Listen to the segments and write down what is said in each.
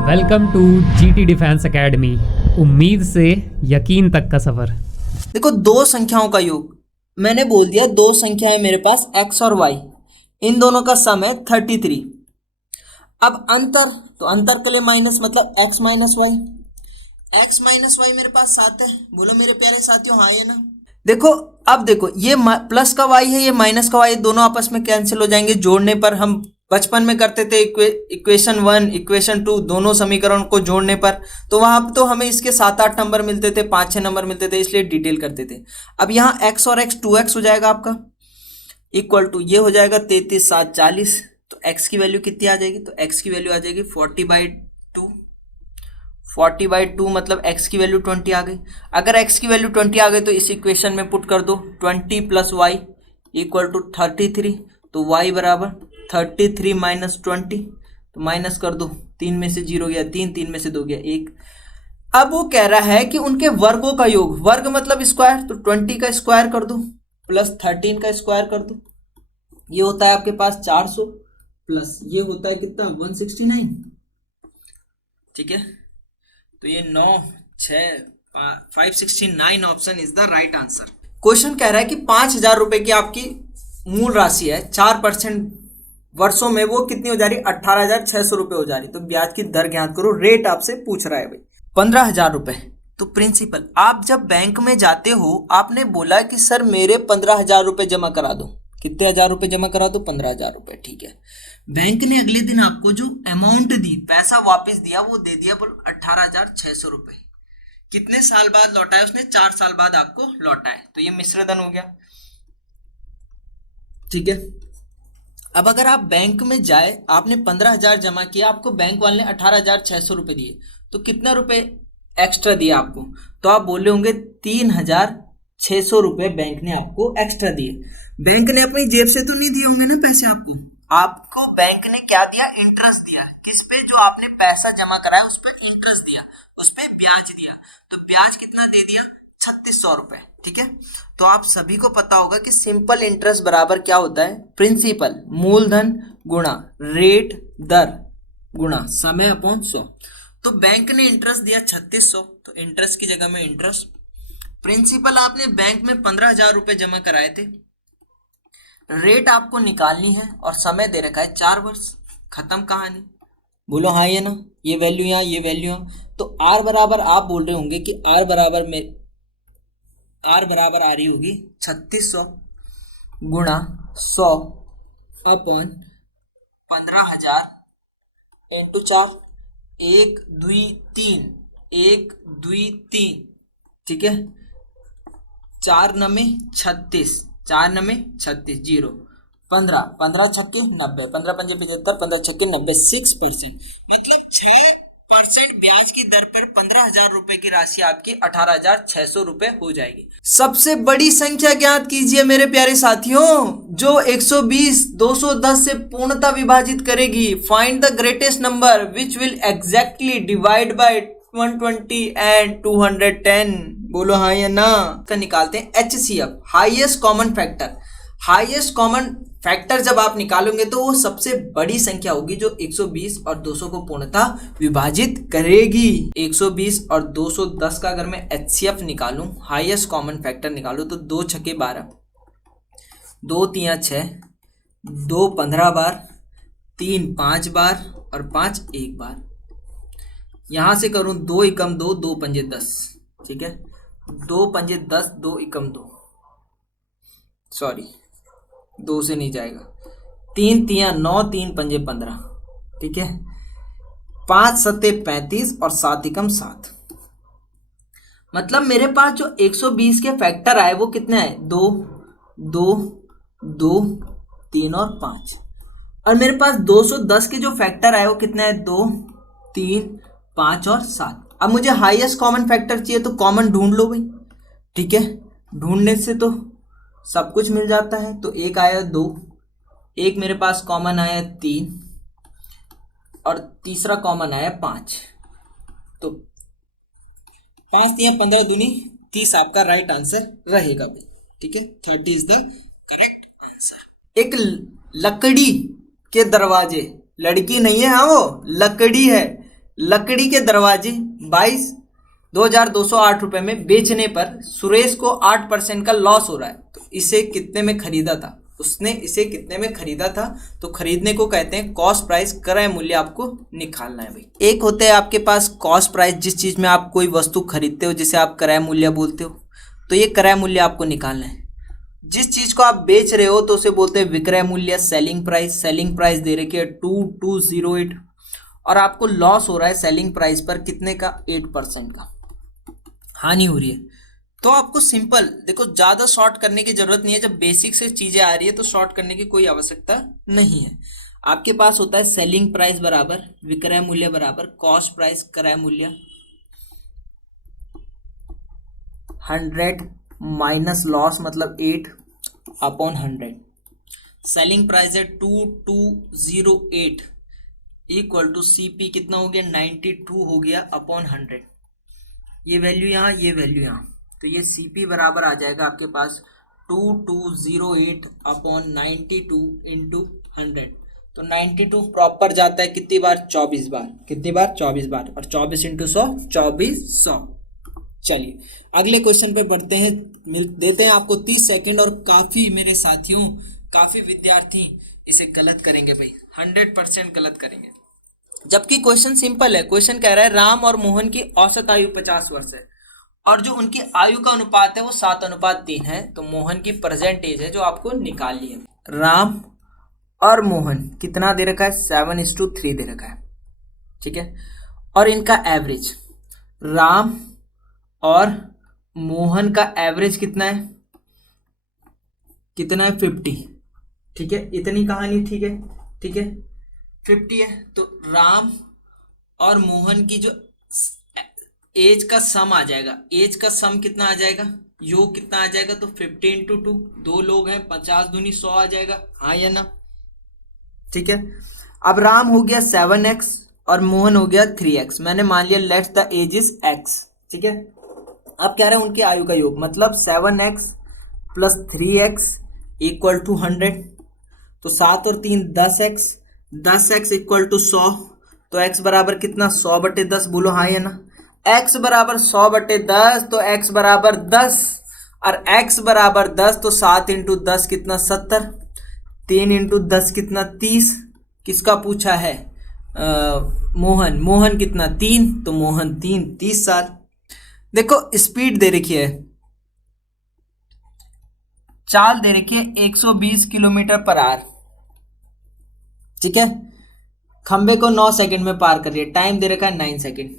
Welcome to GT defence academy. उम्मीद से यकीन तक का सफर। देखो, दो संख्याओं का योग, मैंने बोल दिया दो संख्या है मेरे पास x और y, इन दोनों का सम है 33। अब अंतर, तो अंतर के लिए माइनस, मतलब x minus y. x minus y मेरे पास 7 है। बोलो मेरे प्यारे साथियों, हाँ या ना। देखो, अब देखो, ये प्लस का y है, ये माइनस का y, दोनों आपस में कैंसिल हो जाएंगे जोड़ने पर। हम बचपन में करते थे इक्वेशन 1 इक्वेशन 2 दोनों समीकरण को जोड़ने पर, तो वहां तो हमें इसके 7-8 नंबर मिलते थे, 5-6 नंबर मिलते थे, इसलिए डिटेल करते थे। अब यहाँ x और x 2x हो जाएगा आपका, इक्वल टू ये हो जाएगा 33 7 40। तो x की वैल्यू कितनी आ जाएगी? तो x की वैल्यू आ जाएगी 40/2। 40/2 मतलब x की वैल्यू 20 आ गई। अगर x की वैल्यू 20 आ गई तो इस इक्वेशन में पुट कर दो, 20 + y इक्वल टू 33। तो y बराबर 33 माइनस 20, तो माइनस कर दो, 3 में से 0 गया 3, 3 में से 2 गया 1। अब वो कह रहा है कि उनके वर्गों का योग, वर्ग मतलब स्क्वायर, तो 20 का स्क्वायर कर दो प्लस 13 का स्क्वायर कर दो, ये होता है आपके पास 400, प्लस ये होता है कितना 169। ठीक है, तो ये 9 6 569 option is the right answer. Question कह रहा है कि 5,000 रुपए की आपकी मूल राशि है, 4% वर्षों में वो कितनी हो जा रही? 18,600 रुपए हो जा रही। तो ब्याज की दर ज्ञात करो। रेट आपसे पूछ रहा है भाई 15,000 रुपए। तो प्रिंसिपल, आप जब बैंक में जाते हो, आपने बोला कि सर मेरे 15,000 रुपए जमा करा दो। कितने हजार रुपए जमा करा दो? 15,000 रुपए। ठीक है, बैंक ने अगले दिन आपको जो अमाउंट दी, पैसा वापस दिया, वो दे दिया बोलो 18,600 रुपए। कितने साल बाद लौटाया उसने? 4 साल बाद आपको लौटाया। तो ये मिश्र धन हो गया। ठीक है, अब अगर आप बैंक में जाए, आपने 15,000 जमा किया, आपको बैंक वाले ने 18,600 रुपए दिए, तो कितना रुपए एक्स्ट्रा दिया आपको? तो आप बोले होंगे 3,600 रुपए बैंक ने आपको एक्स्ट्रा दिए। बैंक ने अपनी जेब से तो नहीं दिए होंगे ना पैसे आपको? आपको बैंक ने क्या दिया? इंटरेस्ट दिया। किस पे? जो आपने पैसा जमा कराया उस पर इंटरेस्ट दिया, उस पर ब्याज दिया। तो ब्याज कितना दे दिया? 3,600 रुपए। ठीक है, तो आप सभी को पता होगा कि सिंपल इंटरेस्ट बराबर क्या होता है? प्रिंसिपल मूलधन गुणा रेट दर गुणा समय अपॉन 100। तो बैंक ने इंटरेस्ट दिया 3,600, तो इंटरेस्ट की जगह में इंटरेस्ट। प्रिंसिपल आपने बैंक में 15,000 रुपए जमा कराए थे, रेट आपको निकालनी है और समय दे रखा है 4 वर्ष। खत्म कहानी। बोलो हाँ या ना। ये वैल्यू यहाँ, ये वैल्यू यहाँ। तो आर बराबर, आप बोल रहे होंगे कि आर बराबर आ रही होगी 3,600 गुणा 100 अपॉन 15,000 इंटू 4, 1 2 3, 1 2 3। ठीक है, 4 9 36, 4 9 36, 0 15, 15 छक्के 90, 15 पंजे 75, 15 छक्के 90, 6%, मतलब 6% ब्याज की दर पर 15,000 रुपए की राशि आपकी 18,600 रुपए हो जाएगी। सबसे बड़ी संख्या ज्ञात कीजिए मेरे प्यारे साथियों, जो 120 210 से पूर्णतः विभाजित करेगी। Find the greatest number which will exactly divide by 120 and 210। बोलो हाँ या ना। का निकालते हैं HCF, highest common factor. Highest common factor जब आप निकालोगे तो वो सबसे बड़ी संख्या होगी जो 120 और 200 को पूर्णतः विभाजित करेगी। 120 और 210 का अगर मैं HCF निकालूं, हाईएस्ट कॉमन फैक्टर निकालूं, तो 2 छक्के 12, 2 3 6, 2 15 बार, 3 5 बार और 5 1 बार। यहां से करूं 2 एकम 2, 2 पंजे 10। ठीक है, 2 पंजे 10, 2 एकम 2, सॉरी 2 से नहीं जाएगा, 3 तियां 9, 3 पंजे 15। ठीक है, 5 सत्ते 35 और 7 एकम 7। मतलब मेरे पास जो 120 के फैक्टर आए वो कितने आए? 2 2 2 3 और 5। और मेरे पास 210 के जो फैक्टर आए वो कितने आए? 2 3 5 और 7। अब मुझे हाईएस्ट कॉमन फैक्टर चाहिए, तो कॉमन ढूंढ लो भाई। ठीक है, ढूंढने से तो सब कुछ मिल जाता है। तो एक आया 2, एक मेरे पास कॉमन आया 3 और तीसरा कॉमन आया 5। तो 5 3 15 दूनी 30 आपका राइट आंसर रहेगा भाई। ठीक है, 30 इज द करेक्ट आंसर। एक लकड़ी के दरवाजे, लड़की नहीं है, हाँ वो लकड़ी है, लकड़ी के दरवाजे 22,208 में बेचने पर सुरेश को 8% का लॉस हो रहा है, तो इसे कितने में खरीदा था? उसने इसे कितने में खरीदा था? तो खरीदने को कहते हैं कॉस्ट प्राइस, क्रय मूल्य आपको निकालना है भाई। एक होता है आपके पास कॉस्ट प्राइस, जिस चीज में आप कोई वस्तु खरीदते हो जिसे आप क्रय मूल्य बोलते हो, तो ये क्रय मूल्य आपको निकालना है। जिस चीज को आप बेच रहे हो तो उसे बोलते हैं विक्रय मूल्य, सेलिंग प्राइस। सेलिंग प्राइस दे रखी है 2208 और आपको लॉस हो रहा है सेलिंग प्राइस पर कितने का? 8% का हानि हो रही है। तो आपको सिंपल देखो, ज्यादा शॉर्ट करने की जरूरत नहीं है। जब बेसिक से चीजें आ रही है तो शॉर्ट करने की कोई आवश्यकता नहीं है। आपके पास होता है सेलिंग प्राइस बराबर विक्रय मूल्य बराबर कॉस्ट प्राइस क्रय मूल्य, 100 माइनस लॉस मतलब 8/100। सेलिंग प्राइस है 2208 इक्वल टू सीपी कितना हो गया? 92 हो गया अपॉन 100। ये वैल्यू यहाँ, ये वैल्यू यहाँ, तो ये सीपी बराबर आ जाएगा आपके पास 2208 अपॉन 92 इंटू 100। तो 92 प्रॉपर जाता है कितनी बार? 24 बार। कितनी बार? 24 बार। और 24 इंटू 100 2400। चलिए अगले क्वेश्चन पे बढ़ते हैं। देते हैं आपको 30 सेकंड और काफी मेरे साथियों, काफी विद्यार्थी इसे गलत करेंगे भाई, 100% गलत करेंगे। जबकि क्वेश्चन सिंपल है। क्वेश्चन कह रहा है राम और मोहन की औसत आयु 50 वर्ष है और जो उनकी आयु का अनुपात है वो 7:3 है। तो मोहन की प्रेजेंट एज है जो आपको निकालनी है। राम और मोहन कितना दे रखा है? 7:3 दे रखा है, ठीक है। और इनका एवरेज, राम और मोहन का एवरेज कितना है? कितना है? 50, ठीक है। इतनी कहानी, ठीक है, ठीक है, 50 है। तो राम और मोहन की जो एज का सम आ जाएगा, एज का सम कितना आ जाएगा? योग कितना आ जाएगा? तो 50 इंटू 2, 2 लोग हैं, 50 दूनी 100 आ जाएगा, हाँ या ना? ठीक है। अब राम हो गया 7x और मोहन हो गया 3x। मैंने मान लिया let's the age is x, ठीक है। अब कह रहे हैं उनकी आयु का योग, मतलब 7x plus 3x equal to 100। तो 7 और 3 10x, 10x इक्वल टू 100। तो x बराबर कितना? 100/10। बोलो हाँ या ना? x बराबर 100/10, तो x बराबर 10 और x बराबर 10, तो 7 इंटू 10 कितना? 70। 3 इंटू 10 कितना? 30। किसका पूछा है? मोहन कितना? 3, तो मोहन 30 साल। देखो स्पीड दे रखी है, चाल दे रखी है 120 किलोमीटर पर आवर, ठीक है। खंबे को 9 सेकंड में पार कर रही है, टाइम दे रखा है 9 सेकंड।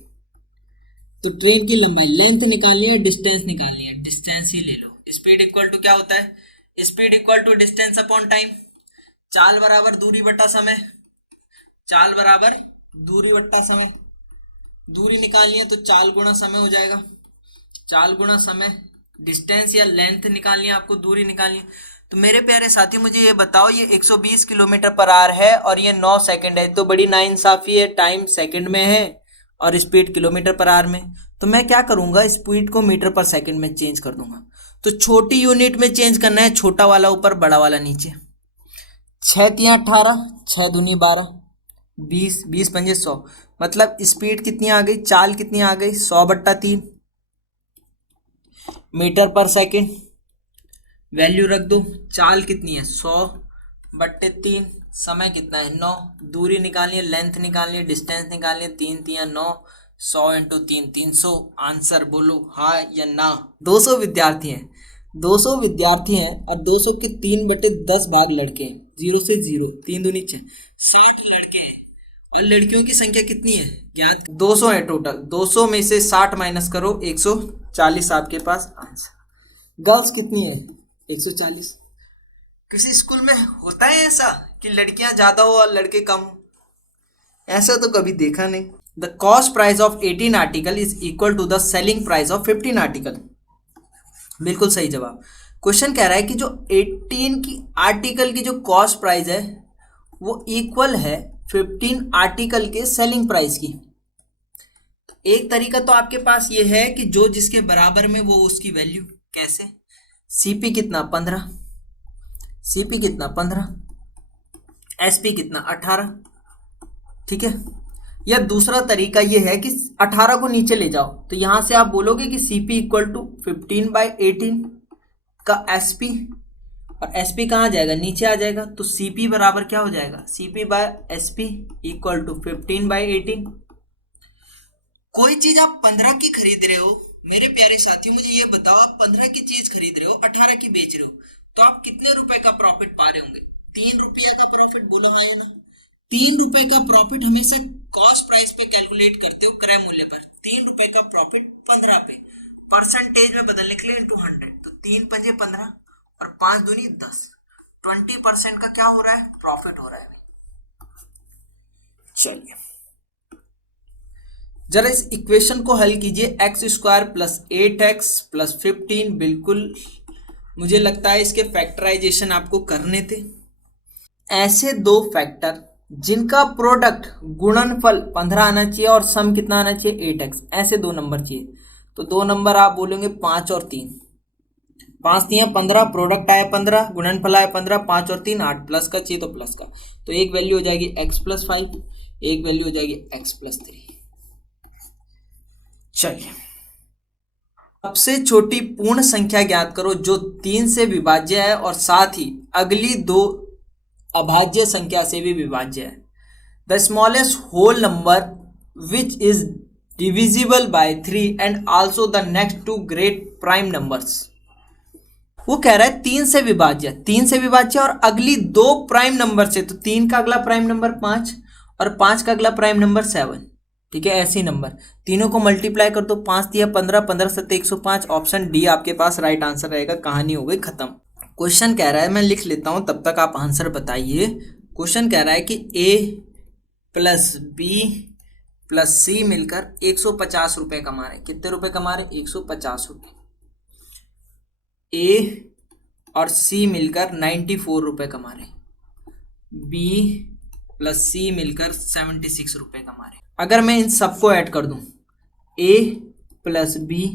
तो ट्रेन की लंबाई, लेंथ निकालनी है, डिस्टेंस निकालनी है, डिस्टेंस ही ले लो। स्पीड इक्वल टू क्या होता है? Speed equal to distance upon time. चाल बराबर दूरी बटा समय, चाल बराबर दूरी बटा समय। दूरी निकालनी है तो चाल गुणा समय हो जाएगा, चाल गुणा समय। डिस्टेंस या लेंथ निकालनी है आपको, दूरी निकालनी है। तो मेरे प्यारे साथी मुझे ये बताओ, ये 120 किलोमीटर पर आवर है और ये 9 सेकंड है, तो बड़ी नाइंसाफी है। टाइम सेकंड में है और स्पीड किलोमीटर पर आवर में। तो मैं क्या करूंगा? स्पीड को मीटर पर सेकंड में चेंज कर दूंगा। तो छोटी यूनिट में चेंज करना है, छोटा वाला ऊपर बड़ा वाला नीचे। 6 तियां 18, 6 दूनी 12, 20, 20 पंजे 100। मतलब स्पीड कितनी आ गई? चाल कितनी आ गई? 100/3 मीटर पर सेकंड। वैल्यू रख दो। चाल कितनी है? 100/3। समय कितना है? 9। दूरी निकालनी है, लेंथ निकालनी है, डिस्टेंस निकालनी है। 3 तियां 9, 100 इंटू 3 300। आंसर बोलो हाँ या ना? 200 विद्यार्थी हैं, 200 विद्यार्थी हैं और 200 के 3/10 भाग लड़के हैं। 0 से 0, 3 दूनी 6, 60 लड़के हैं और लड़कियों की संख्या कितनी है? ज्ञात 200 है टोटल। 200 में से 60 माइनस करो, 140 आपके पास आंसर। गर्ल्स कितनी है? 140। किसी स्कूल में होता है ऐसा कि लड़कियां ज्यादा हो और लड़के कम हो? ऐसा तो कभी देखा नहीं। The cost price of 18 article is equal to the selling price of 15 article. बिल्कुल सही जवाब। क्वेश्चन कह रहा है कि जो 18 की आर्टिकल की जो कॉस्ट प्राइस है वो इक्वल है 15 आर्टिकल के सेलिंग प्राइस की। एक तरीका तो आपके पास ये है कि जो जिसके बराबर में वो उसकी वैल्यू। कैसे? सीपी कितना? 15, सीपी कितना? 15, एसपी कितना? 18, ठीक है। या दूसरा तरीका ये है कि 18 को नीचे ले जाओ, तो यहां से आप बोलोगे कि CP इक्वल टू 15/18 का SP, और SP कहाँ जाएगा, नीचे आ जाएगा, तो CP बराबर क्या हो जाएगा, CP/SP इक्वल टू 15/18। कोई चीज आप 15 की खरीद रहे हो मेरे प्यारे साथियों, मुझे ये बताओ, आप 15 की चीज खरीद रहे हो, 18 की बेच रहे हो, तो आप कितने रुपए का प्रॉफिट पा रहे होंगे, 3 रुपये का प्रॉफिट, बोलो हाँ या ना। 3 रुपए का प्रॉफिट हमेशा कॉस्ट प्राइस पे कैलकुलेट करते हो, क्रय मूल्य पर। 3 रुपए का प्रॉफिट 15 पे, परसेंटेज में बदलने के लिए इंटू 100, तो 3 पंजे 15 और 5 दूनी 10, 20% का क्या हो रहा है, प्रॉफिट हो रहा है। चलिए जरा इस इक्वेशन को हल कीजिए, x² प्लस 8x प्लस 15, बिल्कुल मुझे लगता है इसके फैक्टराइजेशन आपको करने थे। ऐसे दो फैक्टर जिनका प्रोडक्ट गुणनफल 15 आना चाहिए और सम कितना आना चाहिए 8x, ऐसे दो नंबर चाहिए, तो दो नंबर आप बोलेंगे 5 और 3, 5 3 15, प्रोडक्ट आया 15, गुणनफल आया 15, 5 और 3 8, प्लस का चाहिए तो प्लस का, तो एक वैल्यू हो जाएगी x+5, एक वैल्यू हो जाएगी x+3। चलिए सबसे छोटी पूर्ण संख्या ज्ञात करो जो 3 से विभाज्य है और साथ ही अगली दो अभाज्य संख्या से भी विभाज्य है। The smallest whole number which is divisible by 3 and also the next two great prime numbers. वो कह रहा है 3 से विभाज्य, 3 से विभाज्य और अगली दो प्राइम नंबर से, तो 3 का अगला प्राइम नंबर 5 और 5 का अगला प्राइम नंबर 7, ठीक है, ऐसे ही नंबर तीनों को मल्टीप्लाई कर दो, 5 दिया 15, 15 7 105, ऑप्शन डी आपके पास राइट आंसर रहेगा। कहानी हो गई खत्म। क्वेश्चन कह रहा है, मैं लिख लेता हूं तब तक आप आंसर बताइए। क्वेश्चन कह रहा है कि A plus B plus C मिलकर 150 रुपए कमा रहे। कितने रुपए कमा रहे, 150 रुपए। A और C मिलकर 94 रुपए कमा रहे। B प्लस C मिलकर 76 रुपए कमा रहे। अगर मैं इन सबको ऐड कर दूं, A plus B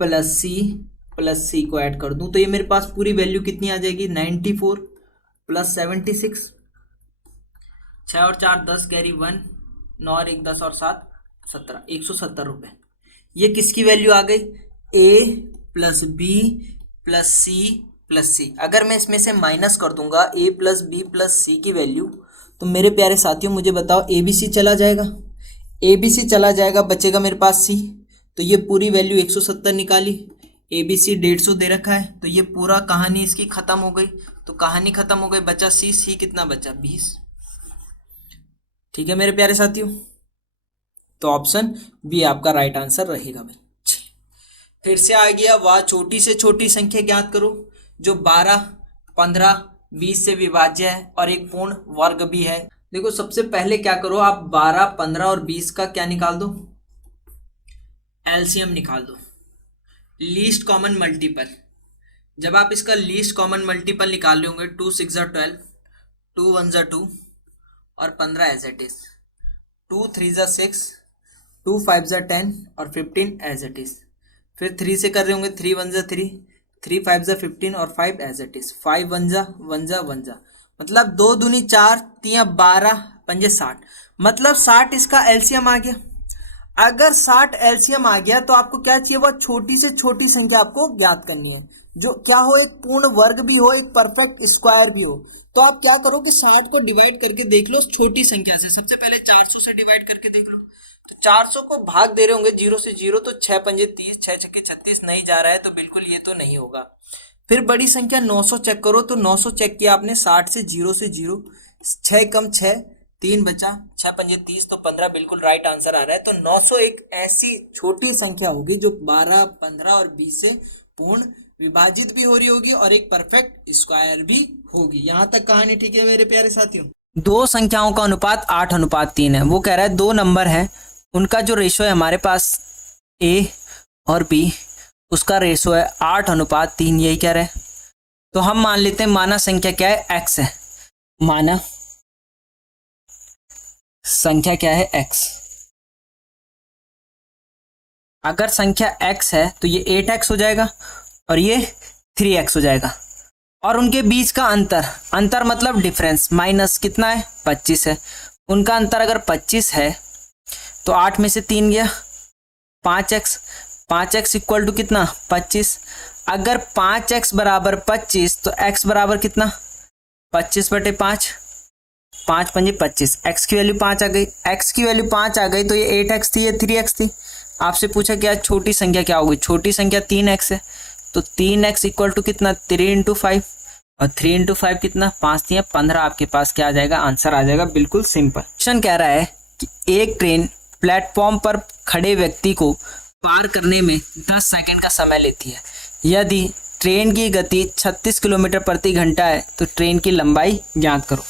plus C plus C को ऐड कर दूं, तो ये मेरे पास पूरी वैल्यू कितनी आ जाएगी, 94 प्लस 76, 6 और 4 10, कैरी 1, 9 और 1 10 और 7 17, 170 रुपए। ये किसकी वैल्यू आ गई, A plus B plus C plus C। अगर मैं इसमें से माइनस कर दूंगा A plus B plus C की वैल्यू, तो मेरे प्यारे साथियों मुझे बताओ, ABC चला जाएगा, ABC चला जाएगा, बचेगा मेरे पास C, तो ये पूरी वैल्यू 170 निकाली, ABC 150 दे रखा है, तो ये पूरा कहानी इसकी खत्म हो गई। तो कहानी खत्म हो गई, बचा C कितना बचा, 20। ठीक है मेरे प्यारे साथियों, तो ऑप्शन बी आपका राइट आंसर रहेगा भाई। फिर से आ गया, वह छोटी से छोटी संख्या ज्ञात करो जो 12 15 20 से विभाज्य है और एक पूर्ण वर्ग भी है। देखो सबसे पहले क्या करो, आप 12 15 और 20 का क्या निकाल दो, एलसीएम निकाल दो, लीस्ट कॉमन मल्टीपल। जब आप इसका लीस्ट कॉमन मल्टीपल निकाल लोगे, 2 6 12, 2 1 2 और 15 एज इट इज, 2 3 6, 2 5 10 और 15 एज इट इज। फिर 3 से कर रहे होंगे, 3 1 3, 3 5 15 और 5 एज इट इज, 5 1 1, मतलब 2 दूनी 4, 3 12, 5 60, मतलब 60 इसका एलसीएम आ गया। अगर 60 एलसीएम आ गया तो आपको क्या चाहिए, वह छोटी से छोटी संख्या आपको ज्ञात करनी है, जो क्या हो, एक पूर्ण वर्ग भी हो, एक परफेक्ट स्क्वायर भी हो। तो आप क्या करो कि 60 को डिवाइड करके देख लो छोटी संख्या से। सबसे पहले 400 से डिवाइड करके देख लो, तो 400 को भाग दे रहे होंगे 0 से 0, तो 6 पंजे 30, 6 छक्के 36 नहीं जा रहा है, तो बिल्कुल ये तो नहीं होगा। फिर बड़ी संख्या 900 चेक करो, तो 900 चेक किया आपने, 60 से 0 से 0, 6 कम 6, 3 बचा, 6 पंजे 30, तो 15 बिल्कुल राइट आंसर आ रहा है। तो 900 एक ऐसी छोटी संख्या होगी जो 12 15 और 20 से पूर्ण विभाजित भी हो रही होगी और एक परफेक्ट स्क्वायर भी होगी। यहां तक कहानी ठीक है मेरे प्यारे साथियों। दो संख्याओं का अनुपात 8:3 है। वो कह रहा है दो नंबर है, उनका जो रेशो है हमारे पास A और B, उसका रेशो है 8:3, यही कह रहे हैं। तो हम मान लेते हैं, माना संख्या क्या है, x है, माना संख्या क्या है, x। अगर संख्या x है तो ये 8x हो जाएगा और ये 3x हो जाएगा, और उनके बीच का अंतर मतलब डिफरेंस माइनस कितना है, 25 है। उनका अंतर अगर 25 है तो 8 में से 3 गया 5x, 5x इक्वल टू कितना 25। अगर 5x बराबर 25 तो x बराबर कितना 25/5, 5 पंजे 25, x की वैल्यू 5 आ गई, x की वैल्यू 5 आ गई तो ये 8x थी, ये 3x थी। आपसे पूछा क्या छोटी संख्या क्या होगी, छोटी संख्या 3x है, तो 3x इक्वल टू कितना 3 × 5, और 3 × 5 कितना 5 3 15। आपके पास क्या आ जाएगा, आंसर आ जाएगा बिल्कुल सिंपल। क्वेश्चन कह रहा है कि एक ट्रेन प्लेटफॉर्म पर खड़े व्यक्ति को पार करने में 10 सेकंड का समय लेती है। यदि ट्रेन की गति 36 किलोमीटर प्रति घंटा है तो ट्रेन की लंबाई ज्ञात करो।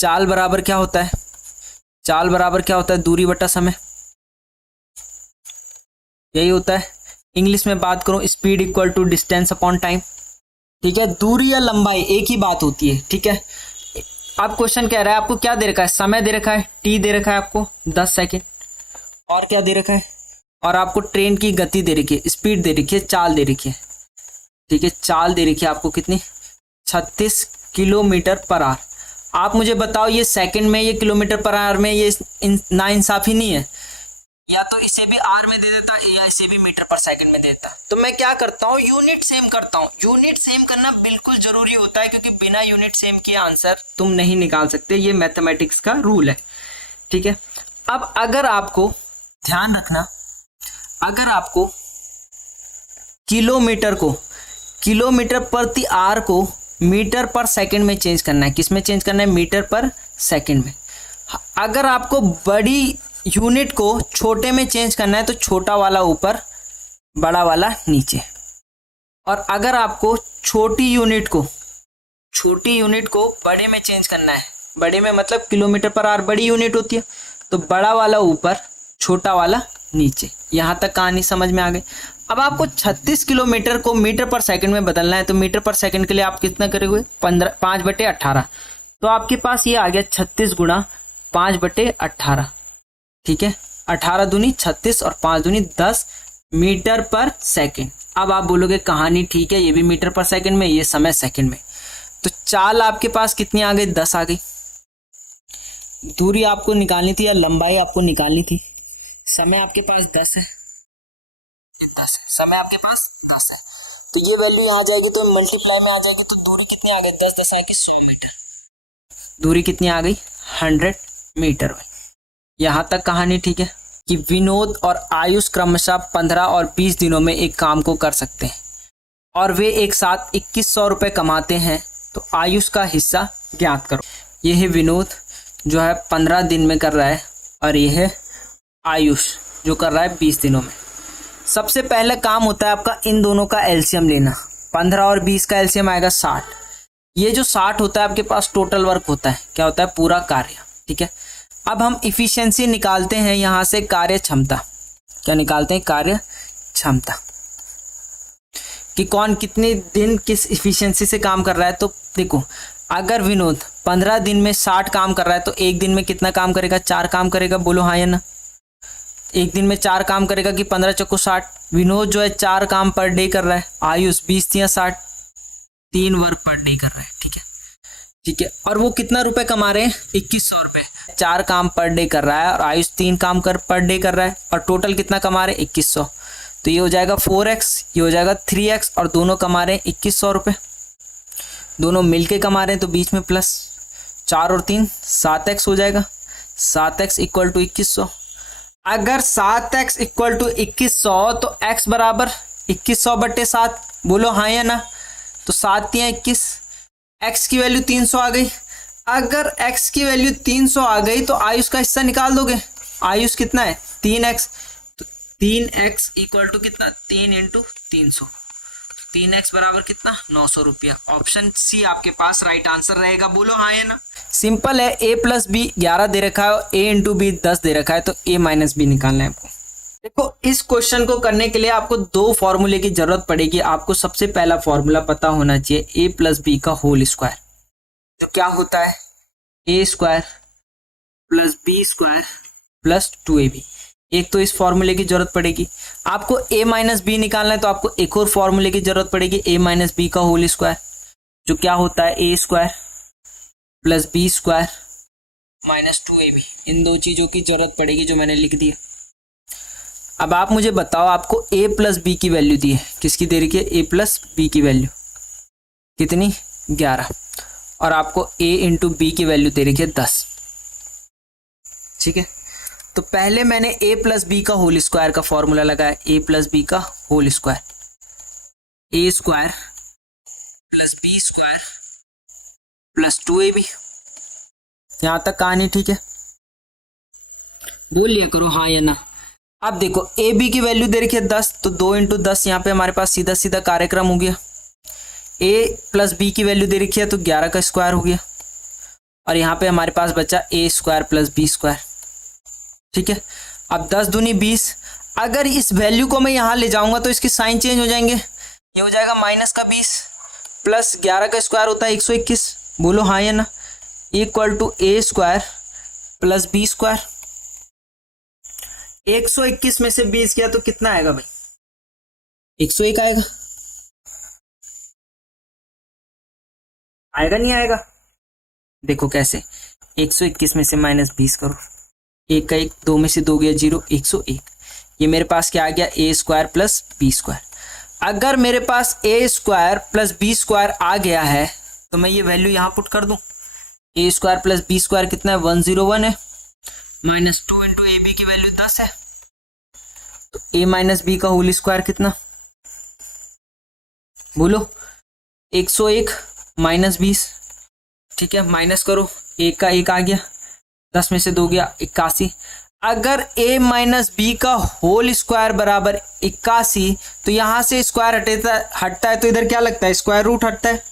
चाल बराबर क्या होता है, चाल बराबर क्या होता है, दूरी बटा समय, यही होता है। इंग्लिश में बात करूं, speed equal to distance upon time. ठीक है, दूरी या लंबाई एक ही बात होती है। ठीक है, अब क्वेश्चन कह रहा है आपको क्या दे रखा है, समय दे रखा है, टी दे रखा है आपको 10 सेकेंड, और क्या दे रखा है, और आपको ट्रेन की गति दे रखी है, स्पीड दे रखी है, चाल दे रखी है। ठीक है, चाल दे रखी है आपको कितनी 36 किलोमीटर पर आवर। आप मुझे बताओ ये सेकंड में, ये किलोमीटर पर आवर में, ये नाइंसाफी नहीं है, या तो इसे भी आर में दे देता या इसे भी मीटर पर सेकंड में देता। तो मैं क्या करता हूँ, यूनिट सेम करता हूँ। यूनिट सेम करना बिल्कुल जरूरी होता है, क्योंकि बिना यूनिट सेम के आंसर तुम नहीं निकाल सकते, ये मैथमेटिक्स का रूल है। ठीक है, अब अगर आपको ध्यान रखना, अगर आपको किलोमीटर प्रति आवर को मीटर पर सेकंड में चेंज करना है, किस में चेंज करना है, मीटर पर सेकंड में। अगर आपको बड़ी यूनिट को छोटे में चेंज करना है तो छोटा वाला ऊपर, बड़ा वाला नीचे। और अगर आपको छोटी यूनिट को बड़े में चेंज करना है, बड़े में मतलब किलोमीटर पर आवर बड़ी यूनिट होती है, तो बड़ा वाला ऊपर, छोटा वाला नीचे। यहाँ तक कहानी समझ में आ गई। अब आपको 36 किलोमीटर को मीटर पर सेकंड में बदलना है, तो मीटर पर सेकंड के लिए आप कितना करोगे, 5/18। तो आपके पास ये आ गया 36 × 5/18। ठीक है, 18 दूनी 36 और 5 दूनी 10 मीटर पर सेकंड। अब आप बोलोगे कहानी ठीक है, ये भी मीटर पर सेकंड में, ये समय सेकंड में। तो चाल आपके पास कितनी आ गई, 10 आ गई। दूरी आपको निकालनी थी या लंबाई आपको निकालनी थी, समय आपके पास 10 है, समय आपके पास 10 है, तो ये वैल्यू यहाँ आ जाएगी तो मल्टीप्लाई में आ जाएगी। तो दूरी कितनी आ गई, 10 10 आ गई 100 मीटर। दूरी कितनी आ गई, 100 मीटर। यहाँ तक कहानी ठीक है कि विनोद और आयुष क्रमशः 15 और 20 दिनों में एक काम को कर सकते हैं और वे एक साथ 2100 रुपये कमाते हैं, तो आयुष का हिस्सा ज्ञात करो। ये है विनोद जो है 15 दिन में कर रहा है, और ये है आयुष जो कर रहा है 20 दिनों में। सबसे पहले काम होता है आपका इन दोनों का एलसीएम लेना। 15 और 20 का एलसीएम आएगा 60। ये जो 60 होता है आपके पास टोटल वर्क होता है, क्या होता है, पूरा कार्य। ठीक है, अब हम इफिशिएंसी निकालते हैं यहाँ से, कार्य क्षमता। क्या निकालते हैं, कार्य क्षमता, कि कौन कितने दिन किस इफिशिएंसी से काम कर रहा है। तो देखो, अगर विनोद 15 दिन में 60 काम कर रहा है तो एक दिन में कितना काम करेगा, 4 काम करेगा। बोलो हाँ या ना, एक दिन में 4 काम करेगा कि 15 चक्को 60। विनोद जो है 4 काम पर डे कर रहा है, आयुष 20 × 60 3 वर्क पर डे कर रहा है। ठीक है, ठीक है, और वो कितना रुपए कमा रहे हैं, 2100 रुपए। 4 काम पर डे कर रहा है और आयुष 3 काम पर डे कर रहा है, और टोटल कितना कमा रहे हैं, 2100। तो ये हो जाएगा 4x, ये हो जाएगा 3x, और दोनों कमा रहे हैं 2100 रुपये। दोनों मिलके कमा रहे हैं तो बीच में प्लस 4 और 3 7x हो जाएगा। 7x equal to 2100। अगर 7x इक्वल टू 2100 तो x बराबर 2100/7। बोलो हाँ या ना, तो 7 × 21, x की वैल्यू 300 आ गई। अगर x की वैल्यू 300 आ गई तो आयुष का हिस्सा निकाल दोगे। आयुष कितना है, 3x, तो 3x इक्वल टू कितना, 3 × 300। 3x बराबर कितना, 900 रुपया। ऑप्शन सी आपके पास राइट आंसर रहेगा। बोलो हाँ या ना। सिंपल है, a + b 11 दे रखा है और a × b 10 दे रखा है, तो a - b निकालना है आपको। देखो, इस क्वेश्चन को करने के लिए आपको 2 फॉर्मूले की जरूरत पड़ेगी। आपको सबसे पहला फॉर्मूला पता होना चाहिए, a + b का होल स्क्वायर, जो क्या होता है, a² + b² + 2ab। एक तो इस फॉर्मूले की जरूरत पड़ेगी। आपको a - b निकालना है तो आपको एक और फॉर्मूले की जरूरत पड़ेगी, a - b का होल स्क्वायर, जो क्या होता है, a² + b² - 2ab। इन 2 चीजों की जरूरत पड़ेगी जो मैंने लिख दिया। अब आप मुझे बताओ, आपको a प्लस बी की वैल्यू दी है, किसकी दे रखी है, a प्लस बी की वैल्यू कितनी 11, और आपको a इंटू बी की वैल्यू दे रखी है 10। ठीक है, तो पहले मैंने a प्लस बी का होल स्क्वायर का फॉर्मूला लगाया, a प्लस बी का whole square, a square plus b square plus 2ab। यहां तक कहानी ठीक है, बोल लिया करो हाँ या ना। अब देखो ए बी की वैल्यू दे रखी है 10, तो 2 इंटू 10 यहाँ पे हमारे पास सीधा सीधा कार्यक्रम हो गया। ए प्लस बी की वैल्यू दे रखी है तो 11 का स्क्वायर हो गया, और यहाँ पे हमारे पास बचा ए स्क्वायर प्लस बी स्क्वायर। ठीक है, अब 10 दूनी 20, अगर इस वैल्यू को मैं यहाँ ले जाऊंगा तो इसके साइन चेंज हो जाएंगे, ये हो जाएगा माइनस का 20 प्लस 11 का स्क्वायर होता है 121। बोलो हाँ या ना, equal to a square plus b square. 121 में से 20 किया तो कितना आएगा भाई, 101 आएगा, आएगा नहीं आएगा? देखो कैसे, 121 में से माइनस 20 करो, एक का एक, 2 में से 2 गया 0, 101। ये मेरे पास क्या आ गया, ए स्क्वायर प्लस बी स्क्वायर। अगर मेरे पास ए स्क्वायर प्लस बी स्क्वायर आ गया है तो मैं ये वैल्यू यहाँ पुट कर दूं, ए स्क्वायर प्लस बी स्क्वायर कितना है, 101 है, माइनस 2 इंटू ए बी की वैल्यू 10 है, तो ए माइनस बी का होल स्क्वायर कितना, बोलो 101 माइनस 20। ठीक है, माइनस करो, एक का एक आ गया, 10 में से 2 गया 81। अगर a माइनस बी का होल स्क्वायर बराबर 81, तो यहां से स्क्वायर हटता है तो इधर क्या लगता है, स्क्वायर रूट हटता है,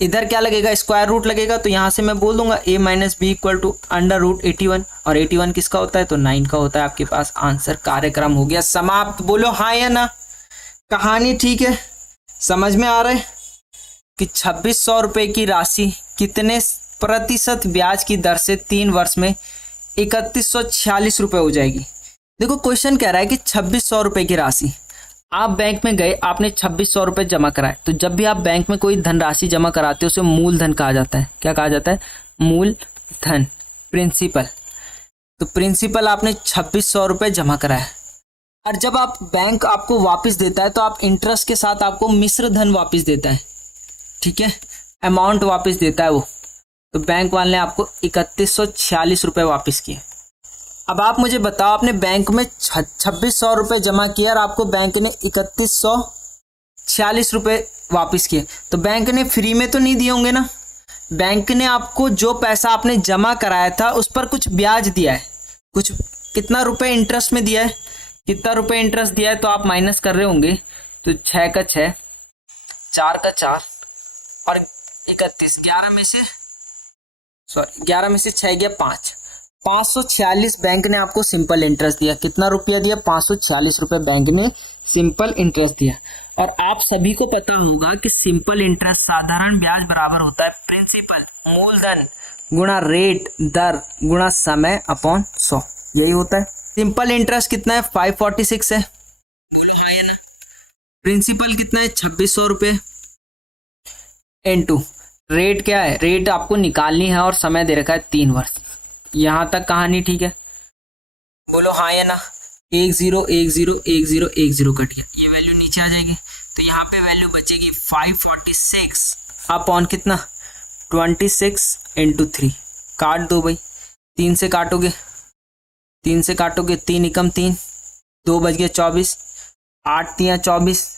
इधर क्या लगेगा, स्क्वायर रूट लगेगा। तो यहां से मैं बोल दूंगा a minus b equal to under root 81, और 81 किसका होता है, तो 9 का होता है। आपके पास आंसर, कार्यक्रम हो गया समाप्त। बोलो हाँ या ना, कहानी ठीक है, समझ में आ रहा है कि 2600 रुपए की राशि कितने प्रतिशत ब्याज की दर से 3 वर्ष में 3146 रुपए हो जाएगी। देखो क्वेश्चन कह रहा है कि 2600 रुपए की राशि, आप बैंक में गए, आपने 2600 रुपए जमा कराए। तो जब भी आप बैंक में कोई धनराशि जमा कराते हो उसे मूलधन कहा जाता है। क्या कहा जाता है, मूलधन, प्रिंसिपल। तो प्रिंसिपल आपने 2600 रुपए जमा कराया, और जब आप बैंक आपको वापस देता है तो आप इंटरेस्ट के साथ आपको मिश्र धन वापस देता है। ठीक है, अमाउंट वापस देता है वो। तो बैंक वाले ने आपको 3146 रुपए वापस किए। अब आप मुझे बताओ, आपने बैंक में 2600 रुपए जमा किया और आपको बैंक ने 3146 रुपए वापस किए, तो बैंक ने फ्री में तो नहीं दिए होंगे ना। बैंक ने आपको जो पैसा आपने जमा कराया था उस पर कुछ ब्याज दिया है, कुछ कितना रुपए इंटरेस्ट में दिया है, कितना रुपए इंटरेस्ट दिया है, तो आप माइनस कर रहे होंगे। तो 6 का 6, 4 का 4 और 31, 11 में से 6 गया 5, 546 बैंक ने आपको सिंपल इंटरेस्ट दिया। कितना रुपया दिया, 546 रुपए बैंक ने सिंपल इंटरेस्ट दिया। और आप सभी को पता होगा कि सिंपल इंटरेस्ट साधारण ब्याज बराबर होता है प्रिंसिपल, मूलधन गुणा रेट, दर गुणा समय अपॉन 100, यही होता है। सिंपल इंटरेस्ट कितना है, 546 है, प्रिंसिपल कितना है, 2600 रुपए, इनटू रेट क्या है, रेट आपको निकालनी है और समय दे रखा है 3 वर्ष। यहां तक कहानी ठीक है, बोलो हाँ या ना। 1 0 1 0 1 0 1 0 कट गया, ये वैल्यू नीचे आ जाएगी, तो यहाँ पे वैल्यू बचेगी 546 अपॉन कितना, 26 इंटू 3। काट दो भाई, 3 से काटोगे, 3 से काटोगे, 3 एकम 3, 2 बच गया 24, 8 3 24,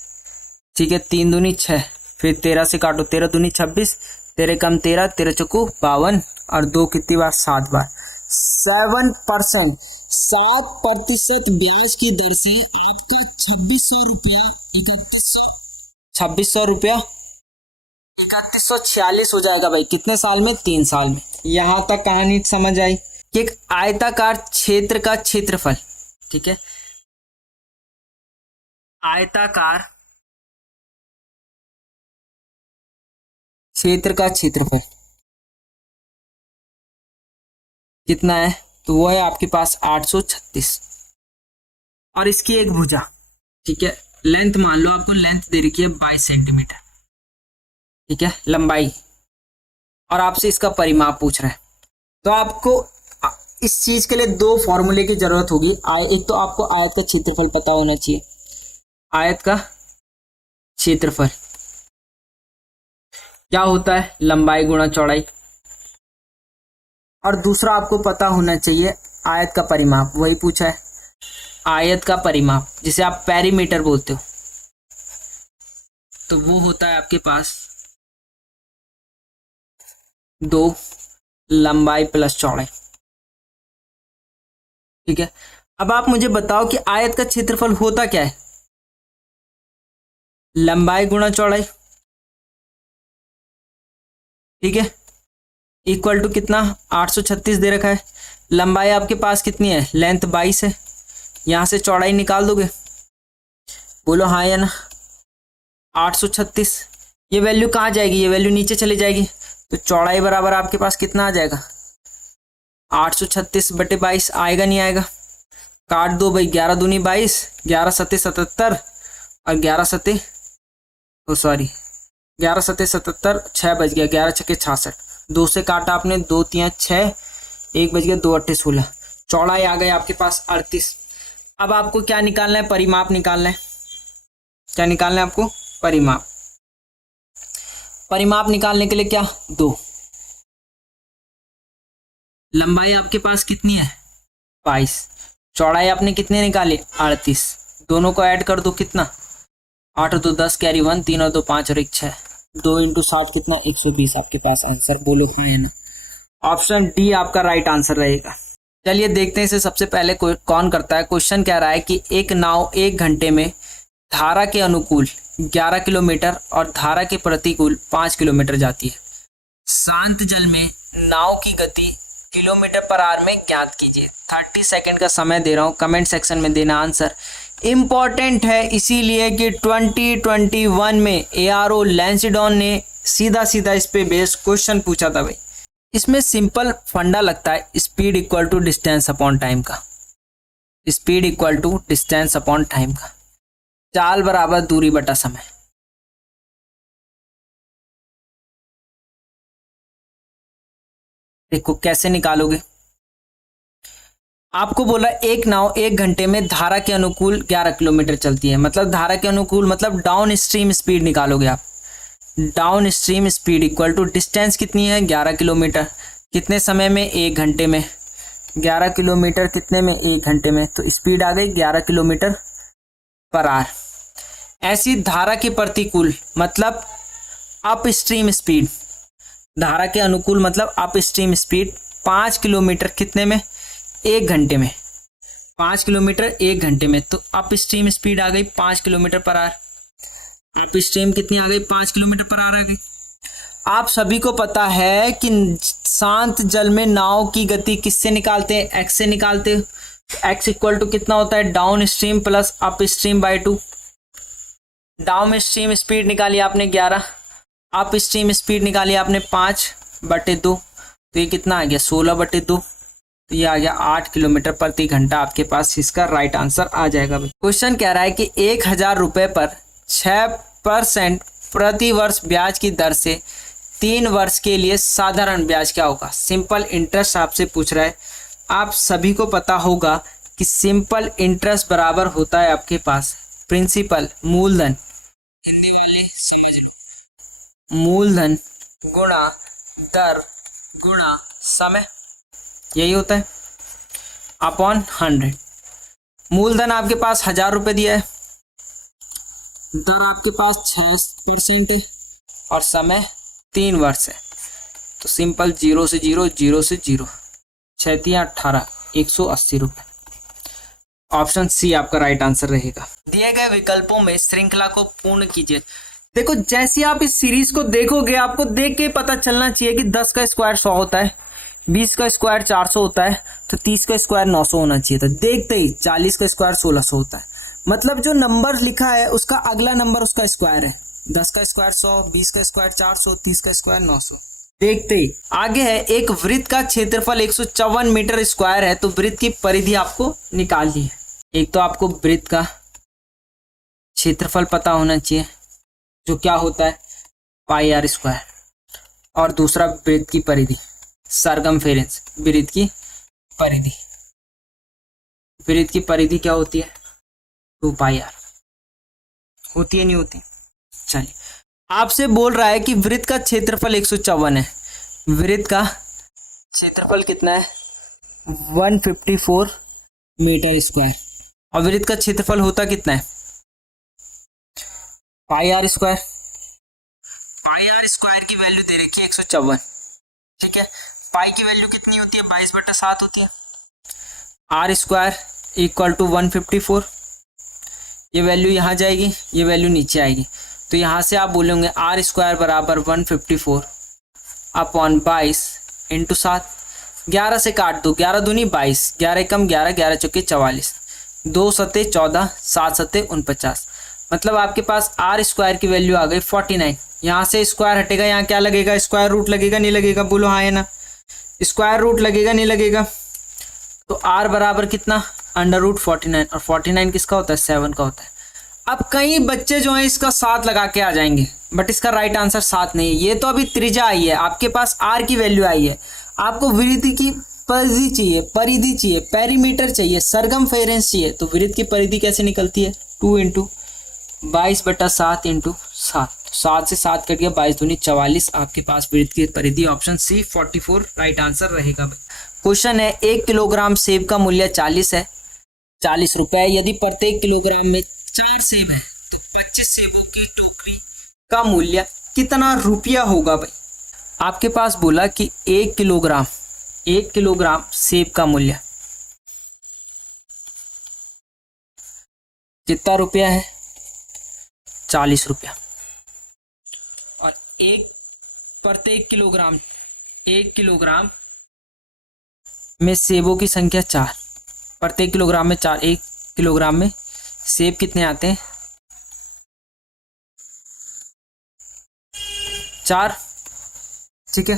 ठीक है, 3 दूनी 6, फिर 13 से काटो, 13 दूनी 26, 13 कम 13, 13 चौको 52, और 2 कितनी बार, 7 बार। 7%, 7% ब्याज की दर से आपका 2600 रुपया 3146 हो जाएगा भाई। कितने साल में, 3 साल में। यहां तक कहानी समझ आई कि एक आयताकार क्षेत्र का क्षेत्रफल, ठीक है, आयताकार क्षेत्र का क्षेत्रफल कितना है, तो वो है आपके पास 836, और इसकी एक भुजा, ठीक है, लेंथ मान लो आपको लेंथ दे रखी है 22 सेंटीमीटर, ठीक है, लंबाई, और आपसे इसका परिमाप पूछ रहा है। तो आपको इस चीज के लिए दो फॉर्मूले की जरूरत होगी। एक तो आपको आयत का क्षेत्रफल पता होना चाहिए, आयत का क्षेत्रफल क्या होता है, लंबाई गुणा चौड़ाई। और दूसरा आपको पता होना चाहिए आयत का परिमाप, वही पूछा है आयत का परिमाप, जिसे आप पेरीमीटर बोलते हो। तो वो होता है आपके पास 2 लंबाई प्लस चौड़ाई। ठीक है, अब आप मुझे बताओ कि आयत का क्षेत्रफल होता क्या है, लंबाई गुणा चौड़ाई। ठीक है, इक्वल टू कितना, 836 दे रखा है। लंबाई आपके पास कितनी है, लेंथ 22 है। यहां से चौड़ाई निकाल दोगे, बोलो हाँ या ना। 836, ये वैल्यू कहाँ जाएगी, ये वैल्यू नीचे चली जाएगी। तो चौड़ाई बराबर आपके पास कितना आ जाएगा, 836/22। आएगा नहीं आएगा, काट दो भाई, 11 दूनी 22, 11 सत्ते 77 और 11 सत्ते 77, 6 बज गया, 11 छक्के 66। 2 से काटा आपने, 2 3 6, 1 बज गया, 2 8 16। चौड़ाई आ गई आपके पास 38। अब आपको क्या निकालना है, परिमाप निकालना है। क्या निकालना है आपको, परिमाप। परिमाप निकालने के लिए क्या, 2। लंबाई आपके पास कितनी है, 22। चौड़ाई आपने कितनी निकाली, 38। दोनों को ऐड कर दो, कितना, 8 और 2 10, कैरी 1, 3 और 2 5 और 1 6। 2 × 60 कितना, 120 आपके पास आंसर। बोलो हाँ या ना। ऑप्शन डी आपका राइट आंसर रहेगा। चलिए देखते हैं इसे सबसे पहले कौन करता है। क्वेश्चन कह रहा है कि एक नाव 1 घंटे में धारा के अनुकूल 11 किलोमीटर और धारा के प्रतिकूल 5 किलोमीटर जाती है। शांत जल में नाव की गति km/h में ज्ञात कीजिए। 30 सेकंड का समय दे रहा हूँ, कमेंट सेक्शन में देना आंसर। इम्पॉर्टेंट है इसीलिए कि 2021 में ARO लैंसिडॉन ने सीधा सीधा इस पे बेस्ड क्वेश्चन पूछा था भाई। इसमें सिंपल फंडा लगता है, speed equal to distance upon time का। Speed equal to distance upon time का, चाल बराबर दूरी बटा समय। देखो कैसे निकालोगे। आपको बोला एक नाव 1 घंटे में धारा के अनुकूल 11 किलोमीटर चलती है, मतलब धारा के अनुकूल मतलब डाउन स्ट्रीम स्पीड निकालोगे आप। Down stream speed equal to distance कितनी है, 11 किलोमीटर। कितने समय में, 1 घंटे में। 11 किलोमीटर कितने में, 1 घंटे में। तो स्पीड आ गई 11 km/h। ऐसी धारा के प्रतिकूल मतलब अप स्ट्रीम स्पीड, धारा के अनुकूल मतलब अप स्ट्रीम स्पीड 5 किलोमीटर कितने में, 1 घंटे में। 5 किलोमीटर 1 घंटे में। तो अप स्ट्रीम स्पीड आ गई 5 km/h। अप स्ट्रीम कितनी आ गई, 5 km/h आ गई। आप सभी को पता है कि शांत जल में नाव की गति किससे निकालते हैं, एक्स से निकालते हैं। एक्स इक्वल टू कितना होता है, down stream plus up stream by 2। Down stream speed निकाली आपने 11, अप स्ट्रीम स्पीड निकाली आपने 5/2। तो ये कितना आ गया, 16/2। तो ये आ गया 8 किलोमीटर प्रति घंटा। आपके पास इसका राइट आंसर आ जाएगा। क्वेश्चन कह रहा है कि 1000 रुपये पर 6% प्रति वर्ष ब्याज की दर से 3 वर्ष के लिए साधारण ब्याज क्या होगा। सिंपल इंटरेस्ट आपसे पूछ रहा है। आप सभी को पता होगा कि सिंपल इंटरेस्ट बराबर होता है आपके पास प्रिंसिपल मूलधन, मूलधन गुणा दर गुणा समय, यही होता है, अपॉन 100। मूलधन आपके पास 1000 रुपये दिया है, दर आपके पास 6% है और समय 3 वर्ष है। तो सिंपल 0 से 0, 0 से 0, 6 × 18, 180 रुपये। ऑप्शन सी आपका राइट आंसर रहेगा। दिए गए विकल्पों में श्रृंखला को पूर्ण कीजिए। देखो जैसे आप इस सीरीज को देखोगे, आपको देख के पता चलना चाहिए कि 10 का स्क्वायर 100 होता है, 20 का स्क्वायर 400 होता है, तो 30 का स्क्वायर 900 होना चाहिए था। देखते ही 40 का स्क्वायर 1600 होता है, मतलब जो नंबर लिखा है उसका अगला नंबर उसका स्क्वायर है। 10 का स्क्वायर 100, 20 का स्क्वायर 400, 30 का स्क्वायर 900। देखते ही आगे है, एक वृत्त का क्षेत्रफल 154 मीटर स्क्वायर है, तो वृत्त की परिधि आपको निकालनी है। एक तो आपको वृत्त का क्षेत्रफल पता होना चाहिए, जो क्या होता है πr², और दूसरा वृत्त की परिधि, सरकमफेरेंस, वृत्त की परिधि। वृत्त की परिधि क्या होती है? 2πr होती है, नहीं होती? चलिए, आपसे बोल रहा है कि वृत्त का क्षेत्रफल 154 है। वृत्त का क्षेत्रफल कितना है? 154 मीटर स्क्वायर। और वृत्त का क्षेत्रफल होता कितना है? πr square. πr स्क्वायर की वैल्यू दे रखी है 154, ठीक है। पाई की वैल्यू कितनी होती है? 22/7 होती है। R square equal to 154। ये वैल्यू यहाँ जाएगी, ये वैल्यू नीचे आएगी, तो यहाँ से आप बोलेंगे आर स्क्वायर बराबर 154 अपॉन 22 इंटू 7। 11 से काट दो, 11 दूनी 22, 11 कम 11, 11 चौके 44, 2 सत्ते 14, 7 सत्ते 49। मतलब आपके पास आर स्क्वायर की वैल्यू आ गई 49। यहाँ से स्क्वायर हटेगा, यहाँ क्या लगेगा? स्क्वायर रूट लगेगा, नहीं लगेगा? बोलो हाँ है ना? स्क्वायर रूट लगेगा, नहीं लगेगा? तो आर बराबर कितना? √49। और 49 किसका होता है? 7 का होता है। अब कई बच्चे जो हैं इसका 7 लगा के आ जाएंगे, बट इसका राइट आंसर 7 नहीं है। ये तो अभी त्रिज्या आई है, आपके पास आर की वैल्यू आई है, आपको वृत्त की परिधि चाहिए, परिधि चाहिए, पेरीमीटर चाहिए, सरकमफेरेंस चाहिए। तो वृत्त की परिधि कैसे निकलती है? 2 × 22/7 × 7। 7 से 7 कट गया, 22 दूनी 44। आपके पास वृत्त की परिधि ऑप्शन सी 44 राइट आंसर रहेगा। क्वेश्चन है, 1 किलोग्राम सेब का मूल्य 40 है, 40 रुपए। यदि प्रत्येक किलोग्राम में 4 सेब है तो 25 सेबों की टोकरी का मूल्य कितना रुपया होगा? भाई आपके पास बोला कि 1 किलोग्राम सेब का मूल्य कितना रुपया है? 40 रुपया। और प्रत्येक किलोग्राम 1 किलोग्राम में सेबों की संख्या 4, प्रत्येक किलोग्राम में 4, 1 किलोग्राम में सेब कितने आते हैं? 4, ठीक है।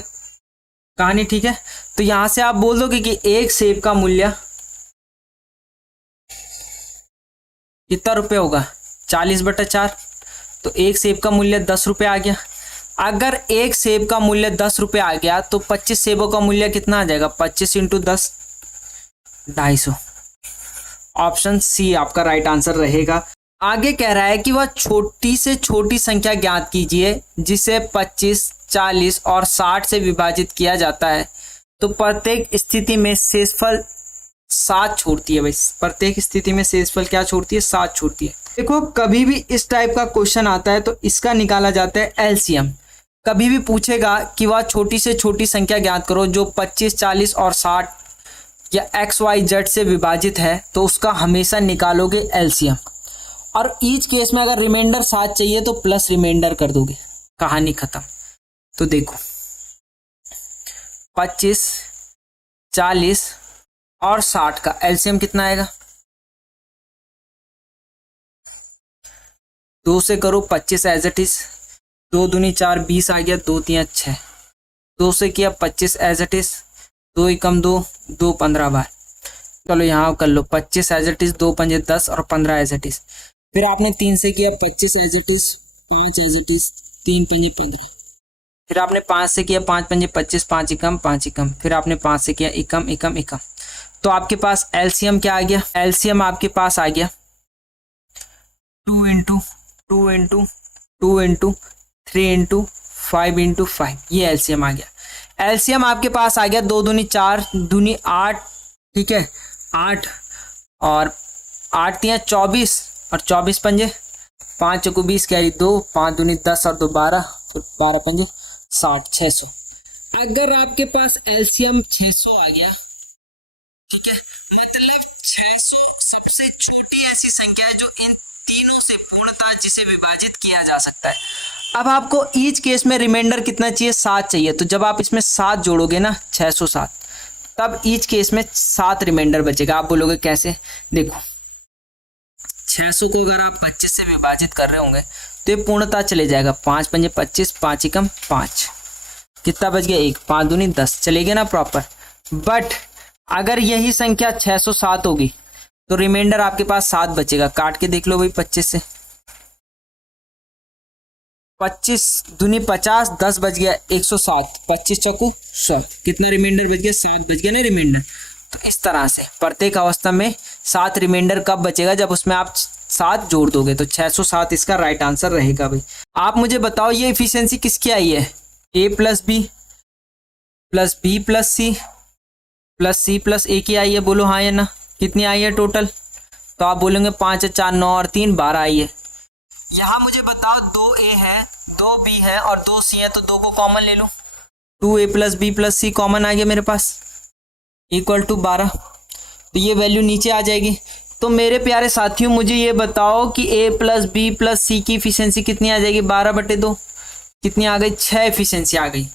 कहानी ठीक है। तो यहां से आप बोल दोगे कि एक सेब का मूल्य कितना रुपए होगा? 40/4। तो एक सेब का मूल्य 10 रुपये आ गया। अगर एक सेब का मूल्य 10 रुपये आ गया तो 25 सेबों का मूल्य कितना आ जाएगा? 25 × 10, 250। ऑप्शन सी आपका राइट आंसर रहेगा। आगे कह रहा है कि वह छोटी से छोटी संख्या ज्ञात कीजिए जिसे 25, 40 और 60 से विभाजित किया जाता है तो प्रत्येक स्थिति में शेषफल 7 छोड़ती है। भाई प्रत्येक स्थिति में शेषफल क्या छोड़ती है? 7 छोड़ती है। देखो कभी भी इस टाइप का क्वेश्चन आता है तो इसका निकाला जाता है एलसीएम। कभी भी पूछेगा कि वह छोटी से छोटी संख्या ज्ञात करो जो 25, 40 और 60 या XYZ से विभाजित है तो उसका हमेशा निकालोगे एलसीएम। और ईच केस में अगर रिमाइंडर 7 चाहिए तो प्लस रिमाइंडर कर दोगे, कहानी खत्म। तो देखो 25, 40 और 60 का एलसीएम कितना आएगा? 2 से करो 25 एज इट इज, 2 दूनी 4, 20 आ गया, 2 3 6। 2 से किया 25 एज इट इज, 2 एकम 2, 2 15 बार। चलो यहाँ कर लो 25 एज इट इज, 2 पंजे 10 और 15 एज इट इज। फिर आपने 3 से किया 25 as it is, 5 as it is, 3 पंजे 15। फिर आपने 5 से किया 5 पंजे 25, 5 एकम 5 एकम। फिर आपने 5 से किया एकम एकम एकम। तो आपके पास एलसीएम क्या आ गया? एलसीएम आपके पास आ गया 2 × 2 × 2 × 3 × 5 × 5। ये एलसीएम आ गया। एलसीएम आपके पास आ गया 2 दूनी 4, दूनी 8, ठीक है 8 और 8 3 24 और 24 पंजे 5 चौको 20 कैरी 2, 5 दूनी 10 और 2 12, फिर 12 पंजे 60, 600। अगर आपके पास एलसीएम 600 आ गया, ठीक है, मतलब 600 सबसे छोटी ऐसी संख्या है जो इन तीनों से पूर्णतः जिसे विभाजित किया जा सकता है। अब आपको ईच केस में रिमाइंडर कितना चाहिए? 7 चाहिए। तो जब आप इसमें 7 जोड़ोगे ना 607, तब ईच केस में 7 रिमाइंडर बचेगा। आप बोलोगे कैसे? देखो 600 को अगर आप 25 से विभाजित कर रहे होंगे तो ये पूर्णतः चले जाएगा। 5 पंजे 25, 5 एकम 5, कितना बच गया? 1, 5 दूनी 10, चलेगा ना प्रॉपर। बट अगर यही संख्या 607 होगी तो रिमाइंडर आपके पास 7 बचेगा। काट के देख लो भाई 25 से, 25 दूनी 50, 10 बच गया 107, 25 चौको 7, कितना रिमाइंडर बच गया? 7 बच गया ना रिमाइंडर। तो इस तरह से प्रत्येक अवस्था में 7 रिमाइंडर कब बचेगा, जब उसमें आप 7 जोड़ दोगे। तो 607 इसका राइट आंसर रहेगा भाई। आप मुझे बताओ ये इफिशियंसी किसकी आई है, a plus B plus B plus C plus A की आई है, बोलो हाँ या ना। कितनी आई है टोटल, तो आप बोलेंगे 5 4 9 और 3 12 आई है। यहाँ मुझे बताओ 2a है 2b है और 2c है, तो 2 को कॉमन ले लो, 2a प्लस बी प्लस सी कॉमन आ गया मेरे पास, इक्वल टू 12। तो ये वैल्यू नीचे आ जाएगी। तो मेरे प्यारे साथियों मुझे ये बताओ कि a प्लस बी प्लस सी की इफिशियंसी कितनी आ जाएगी, 12/2 कितनी आ गई, 6 इफिशियंसी आ गई।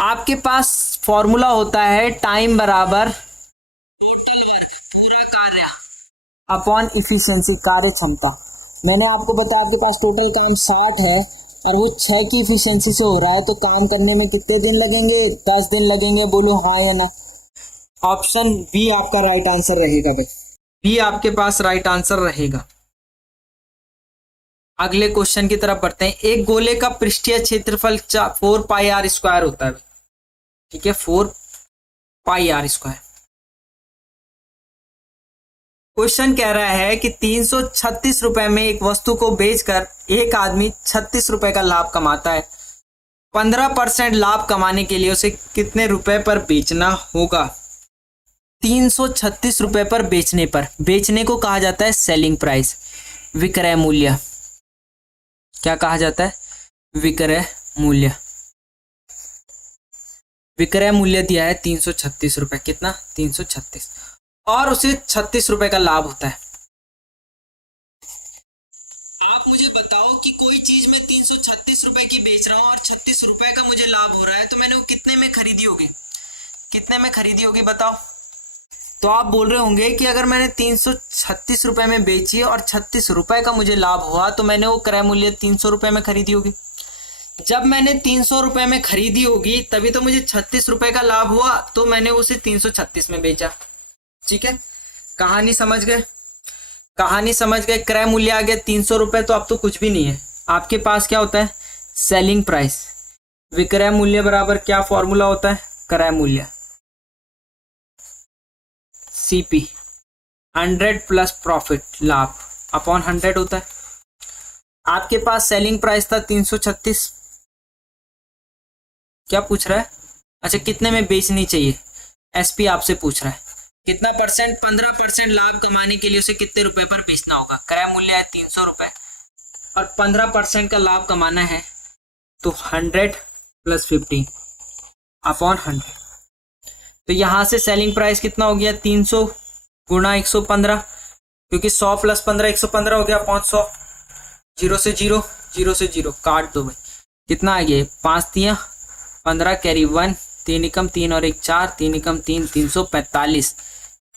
आपके पास फॉर्मूला होता है टाइम बराबर पूरा कार्य अपॉन इफिशियंसी, कार्य क्षमता। मैंने आपको बताया आपके पास टोटल काम 60 है और वो 6 की इफिशियंसी से हो रहा है, तो काम करने में कितने दिन लगेंगे, 10 दिन लगेंगे, बोलो हाँ या ना। ऑप्शन बी आपका राइट आंसर रहेगा भाई, बी आपके पास राइट आंसर रहेगा। अगले क्वेश्चन की तरफ बढ़ते हैं। एक गोले का पृष्ठीय क्षेत्रफल 4 पाई आर स्क्वायर होता है, ठीक है, 4 पाई आर स्क्वायर। क्वेश्चन कह रहा है कि 336 रुपए में एक वस्तु को बेचकर एक आदमी 36 रुपए का लाभ कमाता है। 15% लाभ कमाने के लिए उसे कितने रुपए पर बेचना होगा। 336 रुपए पर बेचने पर, बेचने को कहा जाता है सेलिंग प्राइस, विक्रय मूल्य। क्या कहा जाता है, विक्रय मूल्य। विक्रय मूल्य दिया है 336 रुपए, कितना, 336, और उसे 36 रुपए का लाभ होता है। आप मुझे बताओ कि कोई चीज मैं 336 रुपए की बेच रहा हूं और 36 रुपए का मुझे लाभ हो रहा है, तो मैंने वो कितने में खरीदी होगी, कितने में खरीदी होगी बताओ। तो आप बोल रहे होंगे कि अगर मैंने 336 रुपए में बेची और 36 रुपए का मुझे लाभ हुआ, तो मैंने वो क्रय मूल्य 300 रुपए में खरीदी होगी। जब मैंने 300 रुपए में खरीदी होगी तभी तो मुझे 36 रुपए का लाभ हुआ, तो मैंने उसे 336 में बेचा। ठीक है, कहानी समझ गए, कहानी समझ गए। क्रय मूल्य आ गया 300 रुपए, तो अब तो कुछ भी नहीं है। आपके पास क्या होता है, सेलिंग प्राइस। विक्रय मूल्य बराबर क्या फॉर्मूला होता है, क्रय मूल्य, सीपी, 100 प्लस प्रॉफिट, लाभ अपॉन 100 होता है। आपके पास सेलिंग प्राइस था 336, क्या पूछ रहा है, अच्छा कितने में बेचनी चाहिए, एसपी आपसे पूछ रहा है कितना परसेंट, 15% लाभ कमाने के लिए उसे कितने रुपए पर बेचना होगा। क्रय मूल्य है 300 रुपए और 15% का लाभ कमाना है, तो 100 प्लस 50 अपॉन 100। तो यहां से सेलिंग प्राइस कितना हो गया, 300 गुणा 115, क्योंकि 100 प्लस 15 115 हो गया, 500, 0 से 0, 0 से 0 काट दो भाई, कितना आ गया, 5 तिया 15 कैरी 1, 3 एकम 3 और 1 4, 3 एकम 3, 345।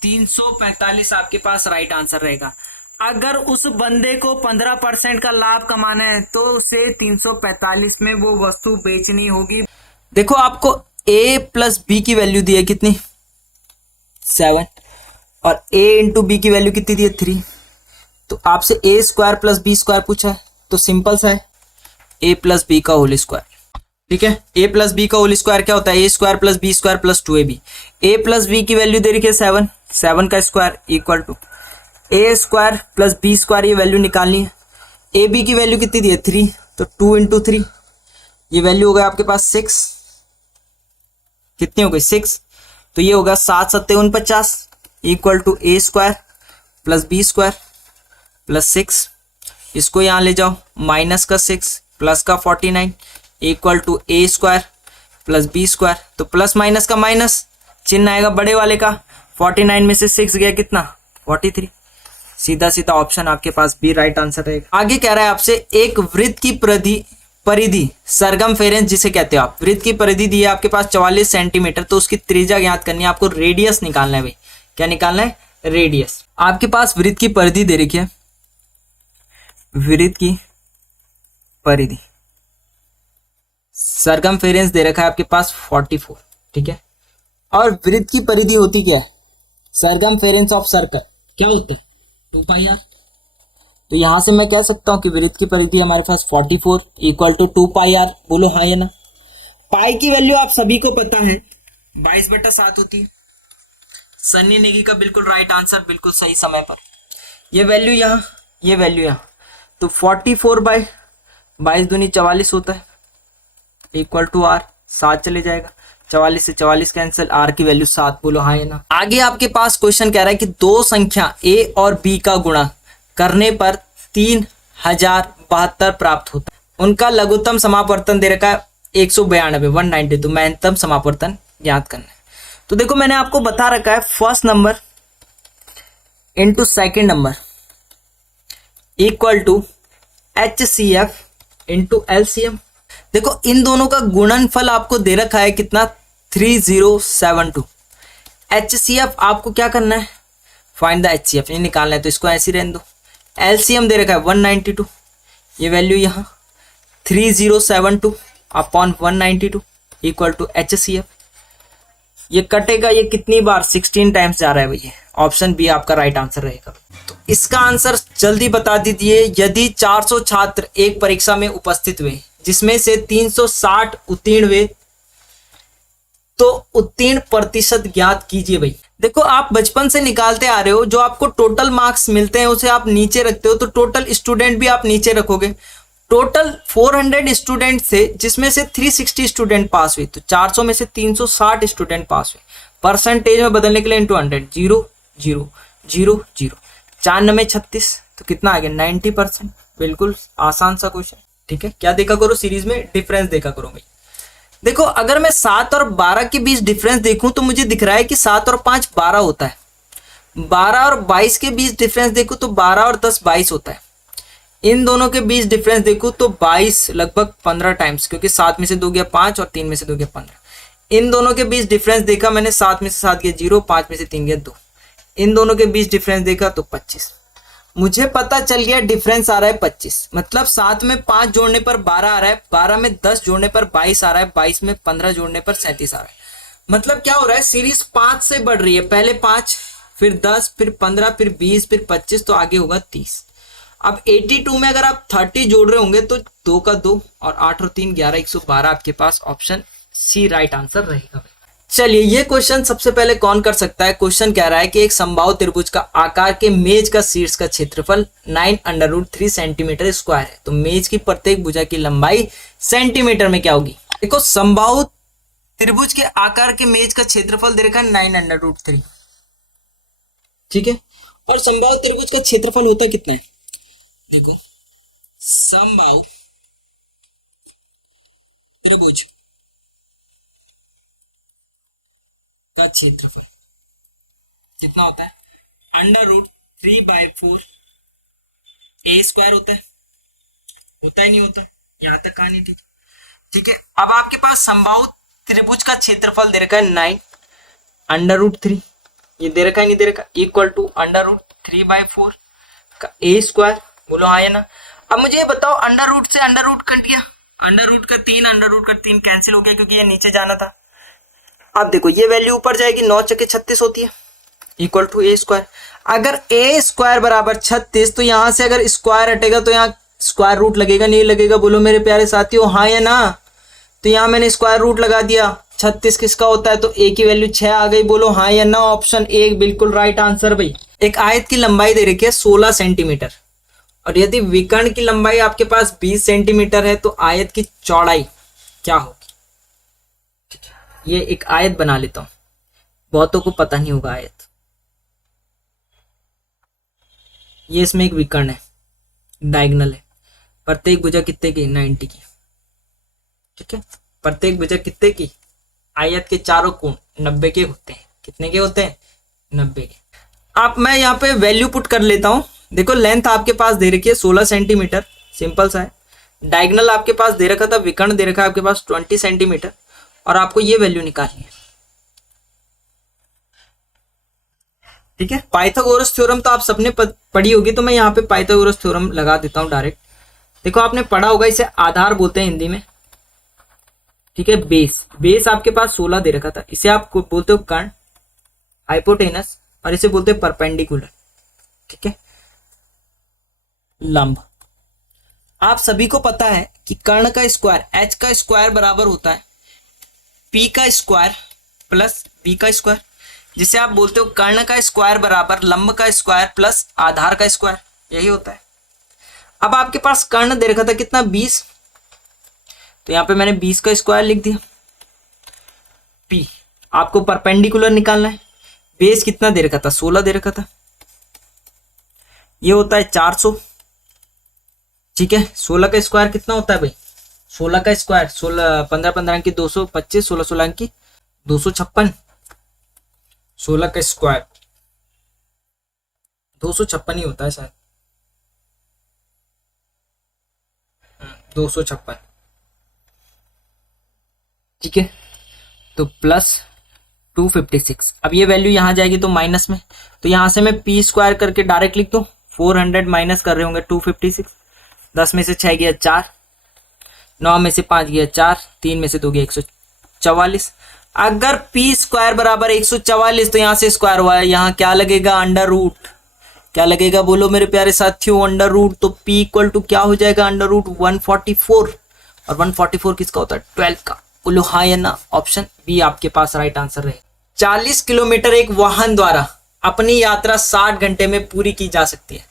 345 आपके पास राइट आंसर रहेगा। अगर उस बंदे को 15% का लाभ कमाना है तो उसे 345 में वो वस्तु बेचनी होगी। देखो आपको a प्लस बी की वैल्यू दी है कितनी, 7, और a इंटू बी की वैल्यू कितनी दी है, 3। तो आपसे a square plus b square पूछा है, तो सिंपल सा है, a प्लस बी का होल स्क्वायर। ठीक है, a प्लस बी का होल स्क्वायर क्या होता है, a square plus b square plus 2ab। a plus b की वैल्यू दे रखी है 7, 7 का square equal to a square plus b square, ये वैल्यू निकालनी है। ए बी की वैल्यू कितनी दी है, 3, तो 2 इंटू 3, ये वैल्यू हो गया आपके पास 6, कितनी हो गई 6, तो ये होगा 7 7 49 equal to a square plus b square plus 6, इसको यहाँ ले जाओ, माइनस का 6 प्लस का 49 equal to a square plus b square. तो प्लस माइनस का माइनस, चिन्ह आएगा बड़े वाले का, 49 में से 6 गया कितना, 43। सीधा सीधा ऑप्शन आपके पास बी राइट आंसर रहेगा। आगे कह रहा है आपसे, एक वृत्त की परिधि सरगम फेरेंस जिसे कहते हो आप, वृत्त की परिधि दी है आपके पास 44 सेंटीमीटर, तो उसकी त्रिज्या ज्ञात करनी है, आपको रेडियस निकालना है भाई। क्या निकालना है, रेडियस। आपके पास वृत्त की परिधि दे रखी है, वृत्त की परिधि सरगम फेरेंस दे रखा है आपके पास 44, ठीक है। और वृत्त की परिधि होती क्या है, सरगम फेरेंस ऑफ सर्कल क्या होता है, 2 पाई आर। तो यहां से मैं कह सकता हूं कि वृत्त की परिधि हमारे पास 44 इक्वल टू 2 पाई आर, बोलो हाँ या ना। पाई की वैल्यू आप सभी को पता है 22/7 होती है, सन्नी नेगी का बिल्कुल राइट आंसर, बिल्कुल सही समय पर। ये वैल्यू यहाँ, ये वैल्यू यहाँ, तो 44/22 दूनी 44 होता है, इक्वल टू आर, 7 चले जाएगा, 44 से 44 कैंसिल, आर की वैल्यू 7, बोलो हाँ या ना। आगे आपके पास क्वेश्चन कह रहा है कि दो संख्या ए और बी का गुणा करने पर 3072 प्राप्त होता है, उनका लघुत्तम समापवर्तन दे रखा है 192, 192, महत्तम समापवर्तन ज्ञात करना है। तो देखो मैंने आपको बता रखा है first number into second number equal to HCF into LCM। देखो इन दोनों का गुणनफल आपको दे रखा है कितना, 3072। HCF आपको क्या करना है, फाइंड द HCF, ये निकालना है, तो इसको ऐसे ही रहने दो। LCM दे रखा है 192, ये वैल्यू यहाँ 3072 अपॉन 192 इक्वल टू HCF। ये कटेगा, ये कितनी बार, 16 टाइम्स जा रहा है भैया, ऑप्शन बी आपका राइट आंसर रहेगा। तो इसका आंसर जल्दी बता दीजिए। यदि 400 छात्र एक परीक्षा में उपस्थित हुए जिसमें से 360 उत्तीर्ण हुए तो उत्तीर्ण प्रतिशत ज्ञात कीजिए भाई। देखो आप बचपन से निकालते आ रहे हो, जो आपको टोटल मार्क्स मिलते हैं उसे आप नीचे रखते हो, तो टोटल स्टूडेंट भी आप नीचे रखोगे। टोटल 400 स्टूडेंट थे जिसमें से 360 स्टूडेंट पास हुए, तो 400 में से 360 स्टूडेंट पास हुए। परसेंटेज में बदलने के लिए इंटू 100, 0 0 0 0, 4 9 36, तो कितना आ गया 90%। बिल्कुल आसान सा क्वेश्चन, ठीक है। क्या देखा करो सीरीज में, डिफरेंस देखा करो भाई। देखो अगर मैं 7 और 12 के बीच डिफरेंस देखूं तो मुझे दिख रहा है कि 7 और 5 12 होता है। 12 और 22 के बीच डिफरेंस देखूं तो 12 और 10 22 होता है। इन दोनों के बीच डिफरेंस देखूं तो 22 लगभग 15 टाइम्स, क्योंकि 7 में से 2 गया 5 और 3 में से 2 गया 15। इन दोनों के बीच डिफरेंस देखा मैंने, 7 में से 7 गया 0, 5 में से 3 गया 2। इन दोनों के बीच डिफरेंस देखा तो 25। मुझे पता चल गया डिफरेंस आ रहा है 25, मतलब 7 में 5 जोड़ने पर 12 आ रहा है, 12 में 10 जोड़ने पर 22 आ रहा है, 22 में 15 जोड़ने पर 37 आ रहा है। मतलब क्या हो रहा है, सीरीज 5 से बढ़ रही है, पहले 5 फिर 10 फिर 15 फिर 20 फिर 25, तो आगे होगा 30। अब 82 में अगर आप 30 जोड़ रहे होंगे तो 2 का 2 और 8 और 3 11, 112 आपके पास ऑप्शन सी राइट आंसर रहेगा। चलिए ये क्वेश्चन सबसे पहले कौन कर सकता है। क्वेश्चन कह रहा है कि एक समबाहु त्रिभुज का आकार के मेज का शीर्ष का क्षेत्रफल 9√3 सेंटीमीटर स्क्वायर है, तो मेज की प्रत्येक भुजा की लंबाई सेंटीमीटर में क्या होगी। देखो समबाहु त्रिभुज के आकार के मेज का क्षेत्रफल दे रखा है 9√3, ठीक है, और समबाहु त्रिभुज का क्षेत्रफल होता कितना है। देखो समबाहु त्रिभुज का क्षेत्रफल कितना होता है, √3/4 a स्क्वायर होता है नहीं होता, यहां तक कहानी ठीक है, ठीक है। अब आपके पास समबाहु त्रिभुज का क्षेत्रफल दे रखा है 9√3, ये दे रखा है नहीं दे रखा, इक्वल टू √3/4 का a स्क्वायर, बोलो हाँ या ना। अब मुझे ये बताओ, अंडर रूट से अंडर रूट कट गया, अंडर रूट का 3 कैंसिल हो गया क्योंकि ये नीचे जाना था। अब देखो ये वैल्यू ऊपर जाएगी, 9 चके 36 होती है, इक्वल टू a स्क्वायर। अगर a स्क्वायर बराबर 36, तो यहां से अगर स्क्वायर हटेगा तो यहाँ स्क्वायर रूट लगेगा नहीं लगेगा, बोलो मेरे प्यारे साथियों हाँ या ना। तो यहाँ मैंने स्क्वायर रूट लगा दिया, 36 किसका होता है, तो a की वैल्यू 6 आ गई, बोलो हाँ या ना। ऑप्शन ए बिल्कुल राइट आंसर भाई। एक आयत की लंबाई दे रखी है 16 सेंटीमीटर, और यदि विकर्ण की लंबाई आपके पास 20 सेंटीमीटर है तो आयत की चौड़ाई क्या होगी। ये एक आयत बना लेता हूं, बहुतों को पता नहीं होगा आयत। ये इसमें एक विकर्ण है, डायगोनल है, प्रत्येक भुजा कितने की, 90 की, ठीक है। प्रत्येक भुजा कितने की, आयत के चारों कोण 90 के होते हैं। कितने के होते हैं, 90 के। अब मैं यहाँ पे वैल्यू पुट कर लेता हूं। देखो लेंथ आपके पास दे रखी है 16 सेंटीमीटर, सिंपल सा है। डायगोनल आपके पास दे रखा था, विकर्ण दे रखा है आपके पास 20 सेंटीमीटर, और आपको ये वैल्यू निकालनी है, ठीक है। पाइथागोरस थ्योरम तो आप सबने पढ़ी होगी, तो मैं यहाँ पे पाइथागोरस थ्योरम लगा देता हूँ डायरेक्ट। देखो आपने पढ़ा होगा, इसे आधार बोलते हैं हिंदी में, ठीक है। बेस आपके पास 16 दे रखा था, इसे आप बोलते हो कर्ण, हाइपोटेनस, और इसे बोलते हैं परपेंडिकुलर, ठीक है, लंब। आप सभी को पता है कि कर्ण का स्क्वायर h का स्क्वायर बराबर होता है p का स्क्वायर प्लस b का स्क्वायर। जिसे आप बोलते हो कर्ण का स्क्वायर बराबर लंब का स्क्वायर प्लस आधार का स्क्वायर, यही होता है। अब आपके पास कर्ण दे रखा था कितना 20, तो यहाँ पे मैंने 20 का स्क्वायर लिख दिया। पी आपको परपेंडिकुलर निकालना है, बेस कितना दे रखा था 16 दे रखा था, ये होता है 400। ठीक है, 16 का स्क्वायर कितना होता है भाई, 16 का स्क्वायर 16 15 15 अंक की 225, 16 16 अंक की 256, 16 का स्क्वायर 256 ही होता है शायद, 256। ठीक है, तो प्लस 256। अब ये वैल्यू यहाँ जाएगी तो माइनस में, तो यहाँ से मैं पी स्क्वायर करके डायरेक्ट लिख दूँ। 400 माइनस कर रहे होंगे 256, 10 में से 6 गया 4, 9 में से 5 गया 4, 3 में से 2 गया 144। अगर पी स्क्वायर बराबर 144 तो यहाँ से स्क्वायर हुआ है, यहाँ क्या लगेगा अंडर रूट, क्या लगेगा बोलो मेरे प्यारे साथियों, अंडर रूट। तो p इक्वल टू क्या हो जाएगा अंडर रूट 144, और 144 किसका होता है 12 का। बोलो हाँ या ना, ऑप्शन बी आपके पास राइट आंसर है। 40 किलोमीटर एक वाहन द्वारा अपनी यात्रा 60 घंटे में पूरी की जा सकती है।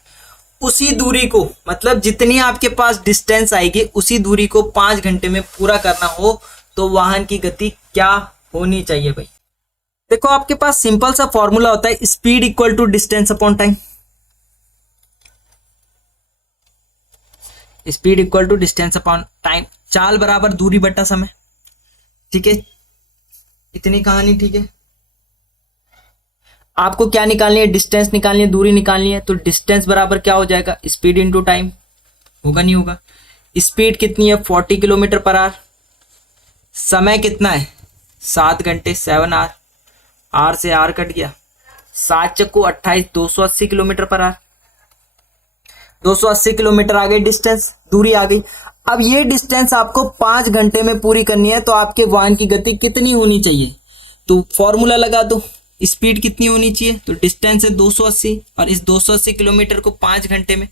उसी दूरी को, मतलब जितनी आपके पास डिस्टेंस आएगी उसी दूरी को 5 घंटे में पूरा करना हो तो वाहन की गति क्या होनी चाहिए भाई। देखो आपके पास सिंपल सा फॉर्मूला होता है, speed equal to distance upon time. Speed equal to distance upon time, चाल बराबर दूरी बटा समय। ठीक है, इतनी कहानी। ठीक है, आपको क्या निकालनी है, डिस्टेंस निकालनी है, दूरी निकालनी है। तो डिस्टेंस बराबर क्या हो जाएगा, स्पीड इनटू टाइम, होगा नहीं होगा। स्पीड कितनी है 40 किलोमीटर पर आवर, समय कितना है 7 घंटे 7 आवर, आर से आर कट गया, 7 चक्कू 28, 280 किलोमीटर पर आवर, 280 किलोमीटर आ गई डिस्टेंस, दूरी आ गई। अब ये डिस्टेंस आपको 5 घंटे में पूरी करनी है तो आपके वाहन की गति कितनी होनी चाहिए, तो फॉर्मूला लगा दो। स्पीड कितनी होनी चाहिए, तो डिस्टेंस है 280 और इस 280 किलोमीटर को 5 घंटे में,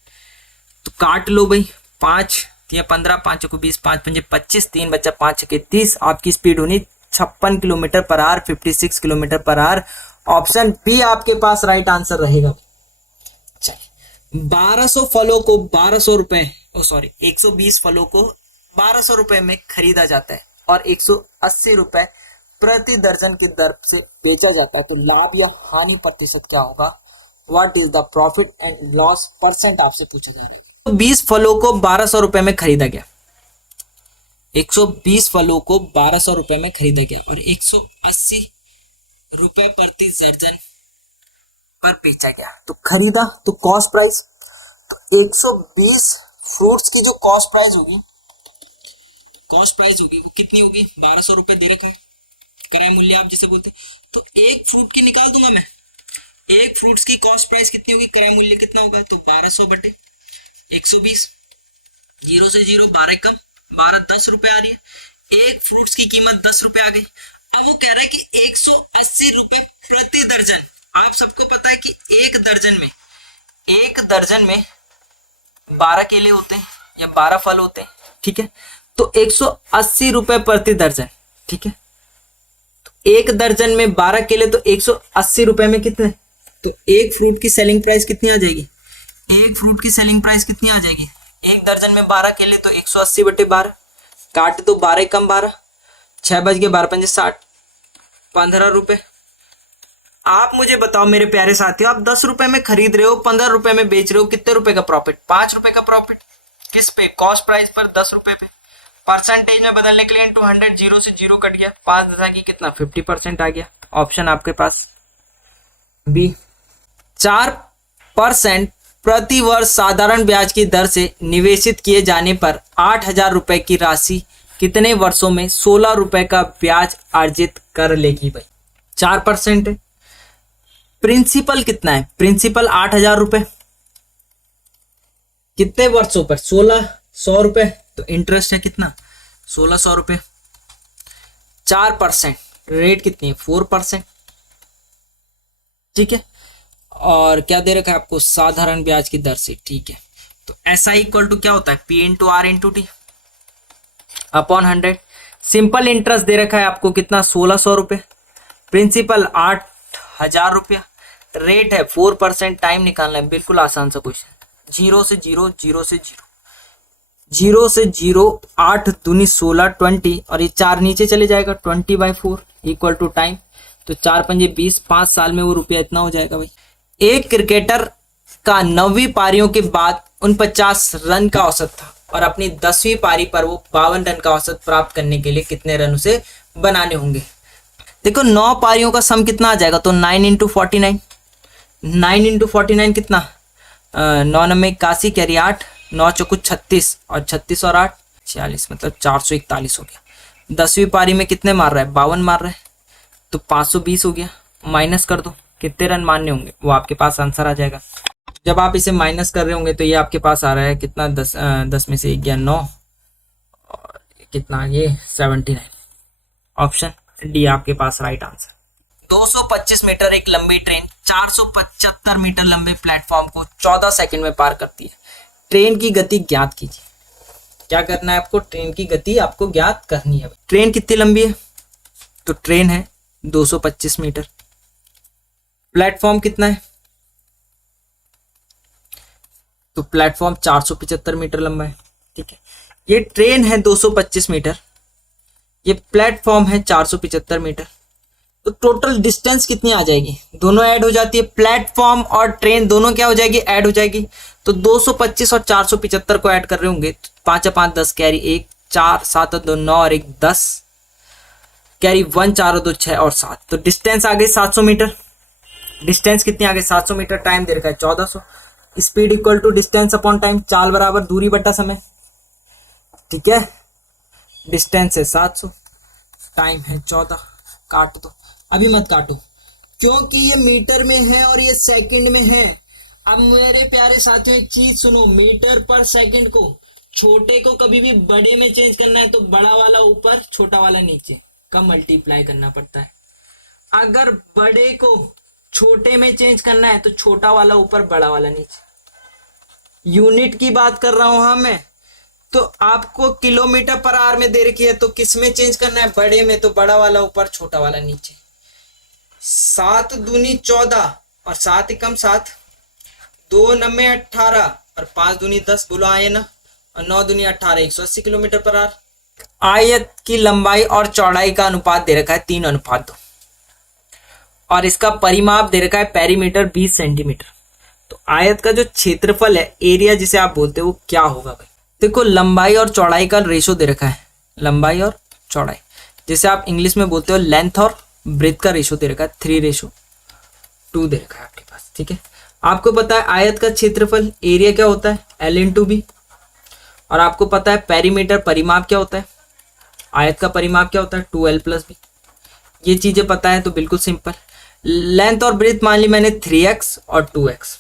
तो काट लो भाई, 5 या 15, 5 को 20, 5 पंजे 25, 3 बच्चा 5 के 30। आपकी स्पीड होनी 56 kilometre per hour, 56 kilometre per hour. Option b आपके पास राइट आंसर रहेगा। 1200 फलों को 1200 रुपए, 120 फलों को 1200 रुपए में खरीदा जाता है और 180 रुपए प्रति दर्जन की दर से बेचा जाता है, तो लाभ या हानि प्रतिशत क्या होगा, what is the profit and loss percent आपसे पूछा जा रहा है। तो 20 फलों को 1200 रुपए में खरीदा गया, 120 फलों को 1200 रुपए में खरीदा गया और 180 रुपए प्रति दर्जन पर बेचा गया। तो खरीदा तो कॉस्ट प्राइस, तो 120 फ्रूट्स की जो कॉस्ट प्राइस होगी वो कितनी होगी, 1200 रुपए दे रखा है, क्रय मूल्य आप जिसे बोलते हैं। तो एक फ्रूट की निकाल दूंगा मैं, एक फ्रूट्स की कॉस्ट प्राइस कितनी होगी, क्रय मूल्य कितना होगा, तो 1200 बटे 120, 0 से 0 12 कम 12, 10 रुपए आ रही है। एक फ्रूट्स की कीमत 10 रुपए आ गई। अब वो कह रहा है कि 180 रुपए प्रति दर्जन। आप सबको पता है कि एक दर्जन में 12 केले होते हैं या 12 फल होते हैं। ठीक है, तो 180 रुपए प्रति दर्जन। ठीक है, तो एक दर्जन में 12 केले, तो 180 रुपए में कितने, तो एक फ्रूट की सेलिंग प्राइस कितनी आ जाएगी, एक फ्रूट की सेलिंग प्राइस कितनी आ जाएगी, एक दर्जन में 12 केले तो 180 बटे 12, काट दो 12 कम 12, 6 बज गए 12 पंजे 60, 15 रुपए। आप मुझे बताओ मेरे प्यारे साथियों, आप 10 रुपए में खरीद रहे हो, 15 रुपए में बेच रहे हो, कितने रुपए का प्रॉफिट, 5 रुपए का प्रॉफिट। किस पे, कॉस्ट प्राइस पर 10 रुपए पे। परसेंटेज में बदलने के लिए 200, 0 से 0 कट गया, 5 10 की कितना 50% आ गया। ऑप्शन आपके पास बी। 4% प्रति वर्ष साधारण ब्याज की दर से निवेशित किए जाने पर 8000 रुपए की राशि कितने वर्षों में 16 रुपए का ब्याज अर्जित कर लेगी भाई। 4% है। प्रिंसिपल कितना है, प्रिंसिपल 8000 रुपए, कितने वर्षों पर 1600 रुपए, तो इंटरेस्ट है कितना 1600 रुपए। 4% रेट कितनी है 4%। ठीक है, और क्या दे रखा है आपको, साधारण ब्याज की दर से। ठीक है, तो SI इक्वल टू क्या होता है, P into R into T upon 100। Simple interest दे रखा है आपको कितना 1600 रुपए, प्रिंसिपल ₹1000। रेट है 4%। टाइम निकालना है, बिल्कुल आसान सा क्वेश्चन। 0 से 0, 0 से 0, 0 से 0, 8 दूनी 16, 20 और ये 4 नीचे चले जाएगा, 20/4 इक्वल टू टाइम। तो 4 पंजे 20, 5 साल में वो रुपया इतना हो जाएगा भाई। एक क्रिकेटर का 9वीं पारियों के बाद 49 रन का औसत था और अपनी 10वीं पारी पर वो 52 रन का औसत प्राप्त करने के लिए कितने रन उसे बनाने होंगे। देखो 9 पारियों का सम कितना आ जाएगा, तो 9 इंटू 49, 9 इंटू 49 कितना, 9 नंबर 81, कैरी 8, 9 चौको 36 और 36 और 8 46, मतलब 441 हो गया। 10वीं पारी में कितने मार रहा है, 52 मार रहा है, तो 520 हो गया। माइनस कर दो, कितने रन मारने होंगे, वो आपके पास आंसर आ जाएगा। जब आप इसे माइनस कर रहे होंगे तो ये आपके पास आ रहा है कितना, 10 में से 1 गया 9 और कितना, ये 79। ऑप्शन डी आपके पास राइट आंसर। 225 मीटर एक लंबी ट्रेन 475 मीटर लंबे प्लेटफॉर्म को 14 सेकंड में पार करती है। ट्रेन की गति ज्ञात कीजिए। क्या करना है आपको, ट्रेन की गति आपको ज्ञात करनी है। ट्रेन कितनी लंबी है, तो ट्रेन है 225 मीटर। प्लेटफॉर्म कितना है, तो प्लेटफॉर्म 475 मीटर लंबा है। ठीक है, ये ट्रेन है 225 मीटर, ये प्लेटफॉर्म है 475 मीटर, तो टोटल डिस्टेंस कितनी आ जाएगी, दोनों ऐड हो जाती है, प्लेटफॉर्म और ट्रेन दोनों क्या हो जाएगी, ऐड हो जाएगी। तो 225 और 475 को ऐड कर रहे होंगे, 5 5 10, कैरी 1, 4 7 2 9 और 1 10, कैरी 1 4 2 6 और 7, तो डिस्टेंस आ गई 700 मीटर। डिस्टेंस कितनी आ गई, 700 मीटर। टाइम दे रखा है 1400। Speed equal to distance upon time, चाल बराबर दूरी बटा समय। ठीक है, डिस्टेंस है 700, टाइम है 14, काट दो। अभी मत काटो क्योंकि ये मीटर में है और ये सेकंड में है। अब मेरे प्यारे साथियों एक चीज सुनो, मीटर पर सेकंड को, छोटे को कभी भी बड़े में चेंज करना है तो बड़ा वाला यूपर छोटा वाला नीचे का मल्टीप्लाई करना पड़ता है। अगर बड़े को छोटे में चेंज करना है तो छोटा वाला ऊपर बड़ा वाला नीचे। यूनिट की बात कर रहा हूं मैं, तो आपको किलोमीटर पर आवर में दे रखी है, तो किस में चेंज करना है, बड़े में, तो बड़ा वाला ऊपर छोटा वाला नीचे। 7 दूनी 14 और 7 एकम 7, 2 नम्बे 18 और 5 दूनी 10, बोलो आए ना, और 9 दूनी 18, 180 किलोमीटर पर आवर। आयत की लंबाई और चौड़ाई का अनुपात दे रखा है 3:2 और इसका परिमाप दे रखा है पेरीमीटर 20 सेंटीमीटर। तो आयत का जो क्षेत्रफल है, एरिया जिसे आप बोलते हो, वो क्या होगा भाई। देखो लंबाई और चौड़ाई का रेशो दे रखा है, लंबाई और चौड़ाई, जैसे आप इंग्लिश में बोलते हो लेंथ और ब्रेथ का रेशो दे रखा है, 3:2 दे रखा है आपके पास। ठीक है, आपको पता है आयत का क्षेत्रफल एरिया क्या होता है, L/B, और आपको पता है पेरीमीटर परिमाप क्या होता है, आयत का परिमाप क्या होता है, 2L+B। ये चीजें पता है तो बिल्कुल सिंपल। लेंथ और ब्रेथ मान ली मैंने 3x और 2x।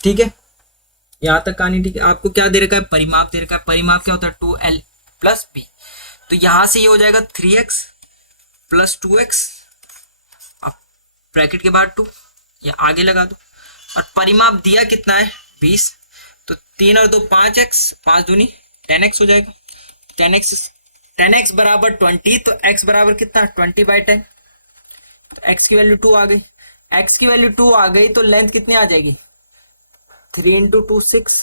ठीक है, यहां तक कहानी ठीक है। आपको क्या दे रखा है, परिमाप दे रखा है, परिमाप क्या होता है, 2L+B। तो यहां से ये हो जाएगा 3x + 2x, अब ब्रैकेट के बाद 2 या आगे लगा दो, और परिमाप दिया कितना है, 20, तो 3 और 2 5x, 5 दूनी 10x हो जाएगा। 10x बराबर 20, तो x बराबर कितना, 20/10, तो x की वैल्यू 2 आ गई। x की वैल्यू 2 आ गई तो लेंथ कितनी आ जाएगी, 3 × 2 6,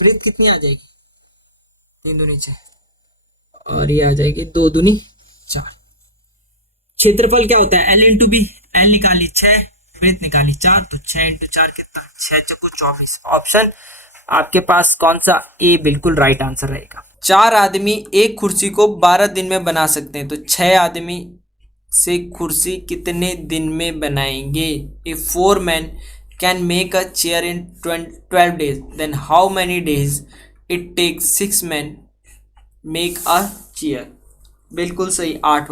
ब्रेथ कितनी आ जाएगी, 3 दूनी 6 और ये आ जाएगी 2 दूनी 4। क्षेत्रफल क्या होता है, L/B, L निकाली 6, ब्रेथ निकाली 4, तो 6 × 4 कितना, 6 चौको 24। ऑप्शन आपके पास कौन सा, ए बिल्कुल राइट आंसर रहेगा। 4 आदमी एक कुर्सी को 12 दिन में बना सकते हैं, तो 6 आदमी से कुर्सी कितने दिन में बनाएंगे। If 4 men can make a chair in 12 days, then how many days it takes 6 men make a chair। बिल्कुल सही, 8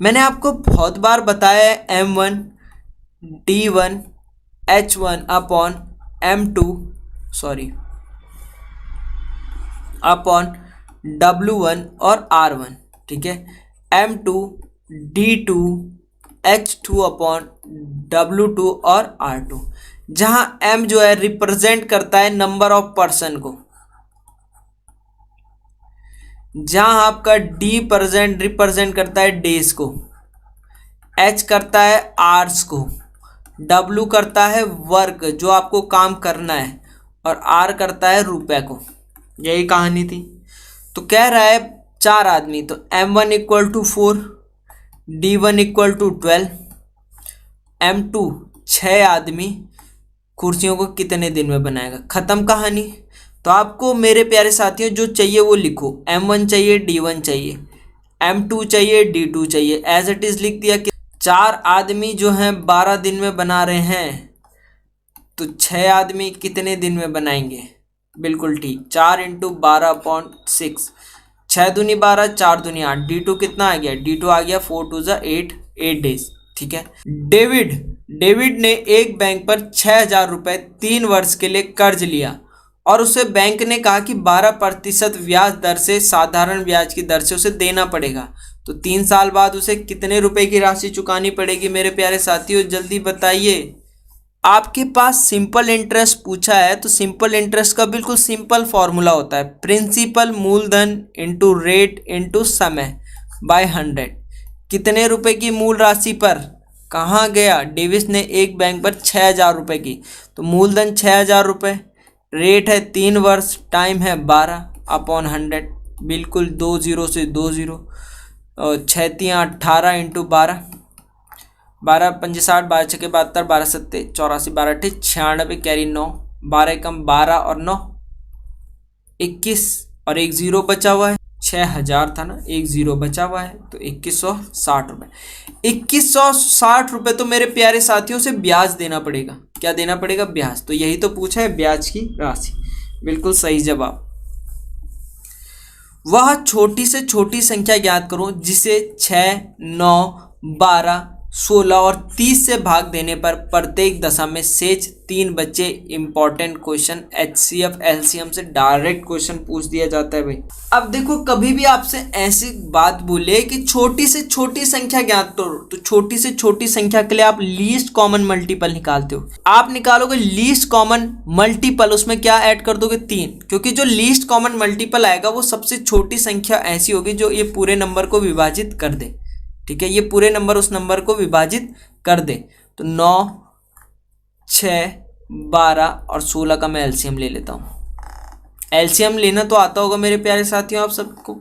मैंने आपको बहुत बार बताया है, M1 D1 H1 upon M2 sorry upon W1 और R1। ठीक है, M2 D2 H2 upon W2 और R2, जहां M जो है रिप्रेजेंट करता है नंबर ऑफ पर्सन को, जहां आपका D रिप्रेजेंट करता है डेज को, H करता है आवर्स को, W करता है वर्क, जो आपको काम करना है, और R करता है रुपए को। यही कहानी थी। तो कह रहा है 4 आदमी, तो M1 equal to 4, D1 equal to 12, M2 6 आदमी कुर्सियों को कितने दिन में बनाएगा। खत्म कहानी। तो आपको मेरे प्यारे साथियों जो चाहिए वो लिखो। M1 चाहिए, D1 चाहिए, M2 चाहिए, D2 चाहिए, एज इट इज लिख दिया कि 4 आदमी जो हैं 12 दिन में बना रहे हैं, तो 6 आदमी कितने दिन में बनाएंगे। बिल्कुल ठीक, 4 इंटू 12/6, 6 दूनी 12, 4 दूनी 8। D2 कितना आ गया, D2 आ गया 4 टू 8 डेज। ठीक है। डेविड ने एक बैंक पर 6,000 रुपये 3 वर्ष के लिए कर्ज लिया और उसे बैंक ने कहा कि 12% ब्याज दर से साधारण ब्याज की दर से उसे देना पड़ेगा। तो 3 साल बाद उसे कितने रुपए की राशि चुकानी पड़ेगी मेरे प्यारे साथियों, जल्दी बताइए। आपके पास सिंपल इंटरेस्ट पूछा है, तो सिंपल इंटरेस्ट का बिल्कुल सिंपल फॉर्मूला होता है, प्रिंसिपल मूलधन इंटू रेट इंटू समय बाय 100। कितने रुपए की मूल राशि पर कहाँ गया, डेविस ने एक बैंक पर 6,000 रुपये की, तो मूलधन 6,000 रुपये, रेट है 3 वर्ष, टाइम है 12/100, बिल्कुल 2 0 से 2 0, और 6 3 18 इंटू 12, 12 5 60, 12 6 72, 12 7 84, 12 8 96, कैरी 9, 12 कम 12 और 9 21, और एक जीरो बचा हुआ है। 6,000 था ना, एक जीरो बचा हुआ है, तो 2160 रुपये। 2160 रुपये तो मेरे प्यारे साथियों से ब्याज देना पड़ेगा। क्या देना पड़ेगा, ब्याज। तो यही तो पूछा है, ब्याज की राशि। बिल्कुल सही जवाब। वह छोटी से छोटी संख्या ज्ञात करो जिसे 6, 9, 12, 16 और 30 से भाग देने पर प्रत्येक दशा में शेष 3 बच्चे। इंपॉर्टेंट क्वेश्चन, HCF LCM से डायरेक्ट क्वेश्चन पूछ दिया जाता है भाई। अब देखो, कभी भी आपसे ऐसी बात बोले कि छोटी से छोटी संख्या ज्ञात करो, तो छोटी से छोटी संख्या के लिए आप लीस्ट कॉमन मल्टीपल निकालते हो। आप निकालोगे लीस्ट कॉमन मल्टीपल, उसमें क्या ऐड कर दोगे, 3, क्योंकि जो लीस्ट कॉमन मल्टीपल आएगा वो सबसे छोटी संख्या ऐसी होगी जो ये पूरे नंबर को विभाजित कर दे। ठीक है, ये पूरे नंबर उस नंबर को विभाजित कर दे। तो 9, 6, 12 और 16 का मैं एलसीएम ले लेता हूं। एलसीएम लेना तो आता होगा मेरे प्यारे साथियों आप सबको।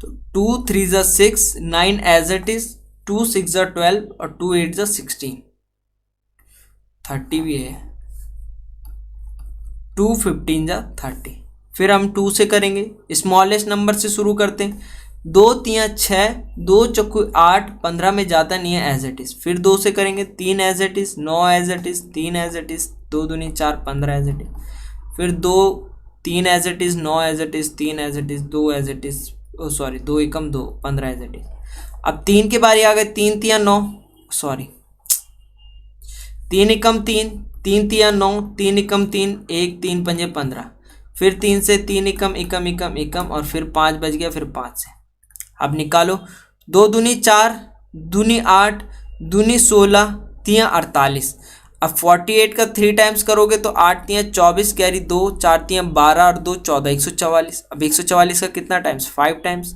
तो 2 3 6, 9 एज इट इज, 2 6 12 और 2 8 16, 30 भी है, 2 15 30। फिर हम 2 से करेंगे, स्मॉलेस्ट नंबर से शुरू करते हैं। 2 3 6, 2 चौकू 8, 15 में ज़्यादा नहीं है, एज इट इज़। फिर 2 से करेंगे, 3 as it is, 9 as it is, 3 as it is, 2 दूनी 4, 15 एज इट इज़। फिर 2 3 as it is, 9 as it is, 3 as it is, 2 as it is, sorry 2 एकम 2, 15 एज इट इज़। अब 3 की बारी आ गई, 3 3 9, सॉरी 3 एकम 3, 3 3 9, 3 एकम 3, 1 3 5 15। फिर 3 से 3 एकम एकम एकम एकम, और फिर 5 बच गया, फिर 5 से। अब निकालो, 2 दूनी 4, दूनी 8, दूनी 16, 3 48। अब 48 का 3 टाइम्स करोगे तो 8 3 24, कैरी 2, 4 3 12 और 2 14, 144। अब 144 का कितना टाइम्स, 5 टाइम्स,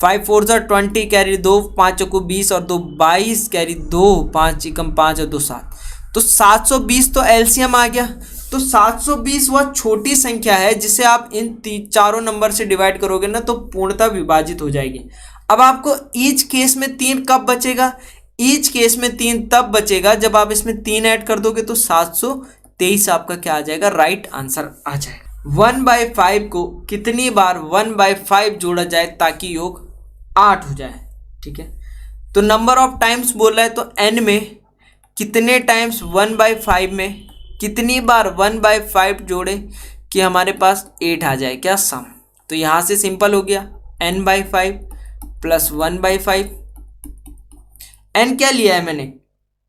5 4 20, कैरी 2, 5 चौको 20 और 2 22, कैरी 2, 5 एकम 5 और 2 7। तो 720 तो एलसीएम आ गया। तो 720 वह छोटी संख्या है जिसे आप इन चारों नंबर से डिवाइड करोगे ना तो पूर्णतः विभाजित हो जाएगी। अब आपको ईच केस में 3 कब बचेगा, ईच केस में 3 तब बचेगा जब आप इसमें 3 ऐड कर दोगे, तो 723 आपका क्या आ जाएगा, राइट आंसर आ जाएगा। 1/5 को कितनी बार 1/5 जोड़ा जाए ताकि योग 8 हो जाए। ठीक है, तो नंबर ऑफ टाइम्स बोल रहा है, तो n में कितने टाइम्स 1/5 में कितनी बार 1/5 जोड़े कि हमारे पास 8 आ जाए, क्या सम। तो यहाँ से सिंपल हो गया, n/5 प्लस 1/5। n क्या लिया है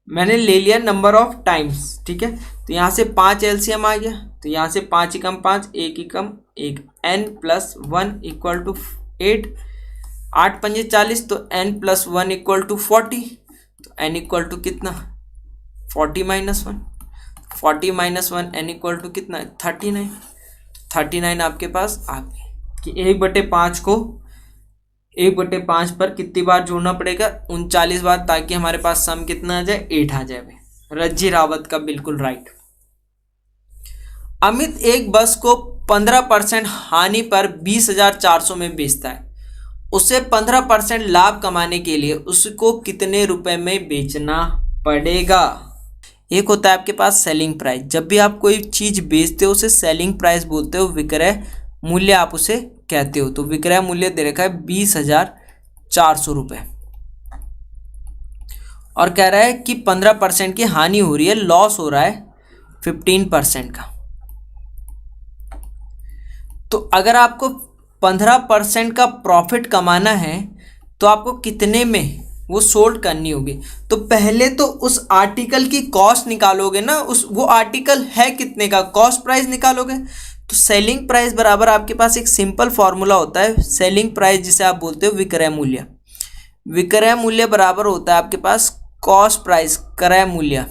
मैंने ले लिया नंबर ऑफ टाइम्स। ठीक है, तो यहाँ से 5 एलसीएम आ गया, तो यहाँ से 5 एकम 5, 1 एकम 1, n प्लस 1 इक्वल टू 8, 8 5 40, तो n प्लस 1 इक्वल टू 40, तो n इक्वल टू कितना, 40 minus 1, 40 minus 1, n equal to कितना है, 39। 39 आपके पास आ गए कि 1/5 को 1/5 पर कितनी बार जोड़ना पड़ेगा? 39 बार, ताकि हमारे पास सम कितना आ जाए? 8 आ जाए भाई। रज्जी रावत का बिल्कुल राइट। अमित एक बस को 15% हानि पर 20,400 में बेचता है। उसे 15% लाभ कमाने के लिए उसको कितने रुपए में बेचना पड़ेगा? एक होता है आपके पास सेलिंग प्राइस। जब भी आप कोई चीज बेचते हो उसे सेलिंग प्राइस बोलते हो, विक्रय मूल्य आप उसे कहते हो। तो विक्रय मूल्य दे रखा है 20,400 रुपये और कह रहा है कि 15% की हानि हो रही है, लॉस हो रहा है 15% का। तो अगर आपको 15% का प्रॉफिट कमाना है तो आपको कितने में वो सोल्ड करनी होगी? तो पहले तो उस आर्टिकल की कॉस्ट निकालोगे ना, वो आर्टिकल है कितने का, कॉस्ट प्राइस निकालोगे। तो सेलिंग प्राइस बराबर आपके पास एक सिंपल फॉर्मूला होता है, सेलिंग प्राइस जिसे आप बोलते हो विक्रय मूल्य। विक्रय मूल्य बराबर होता है आपके पास कॉस्ट प्राइस, क्रय मूल्य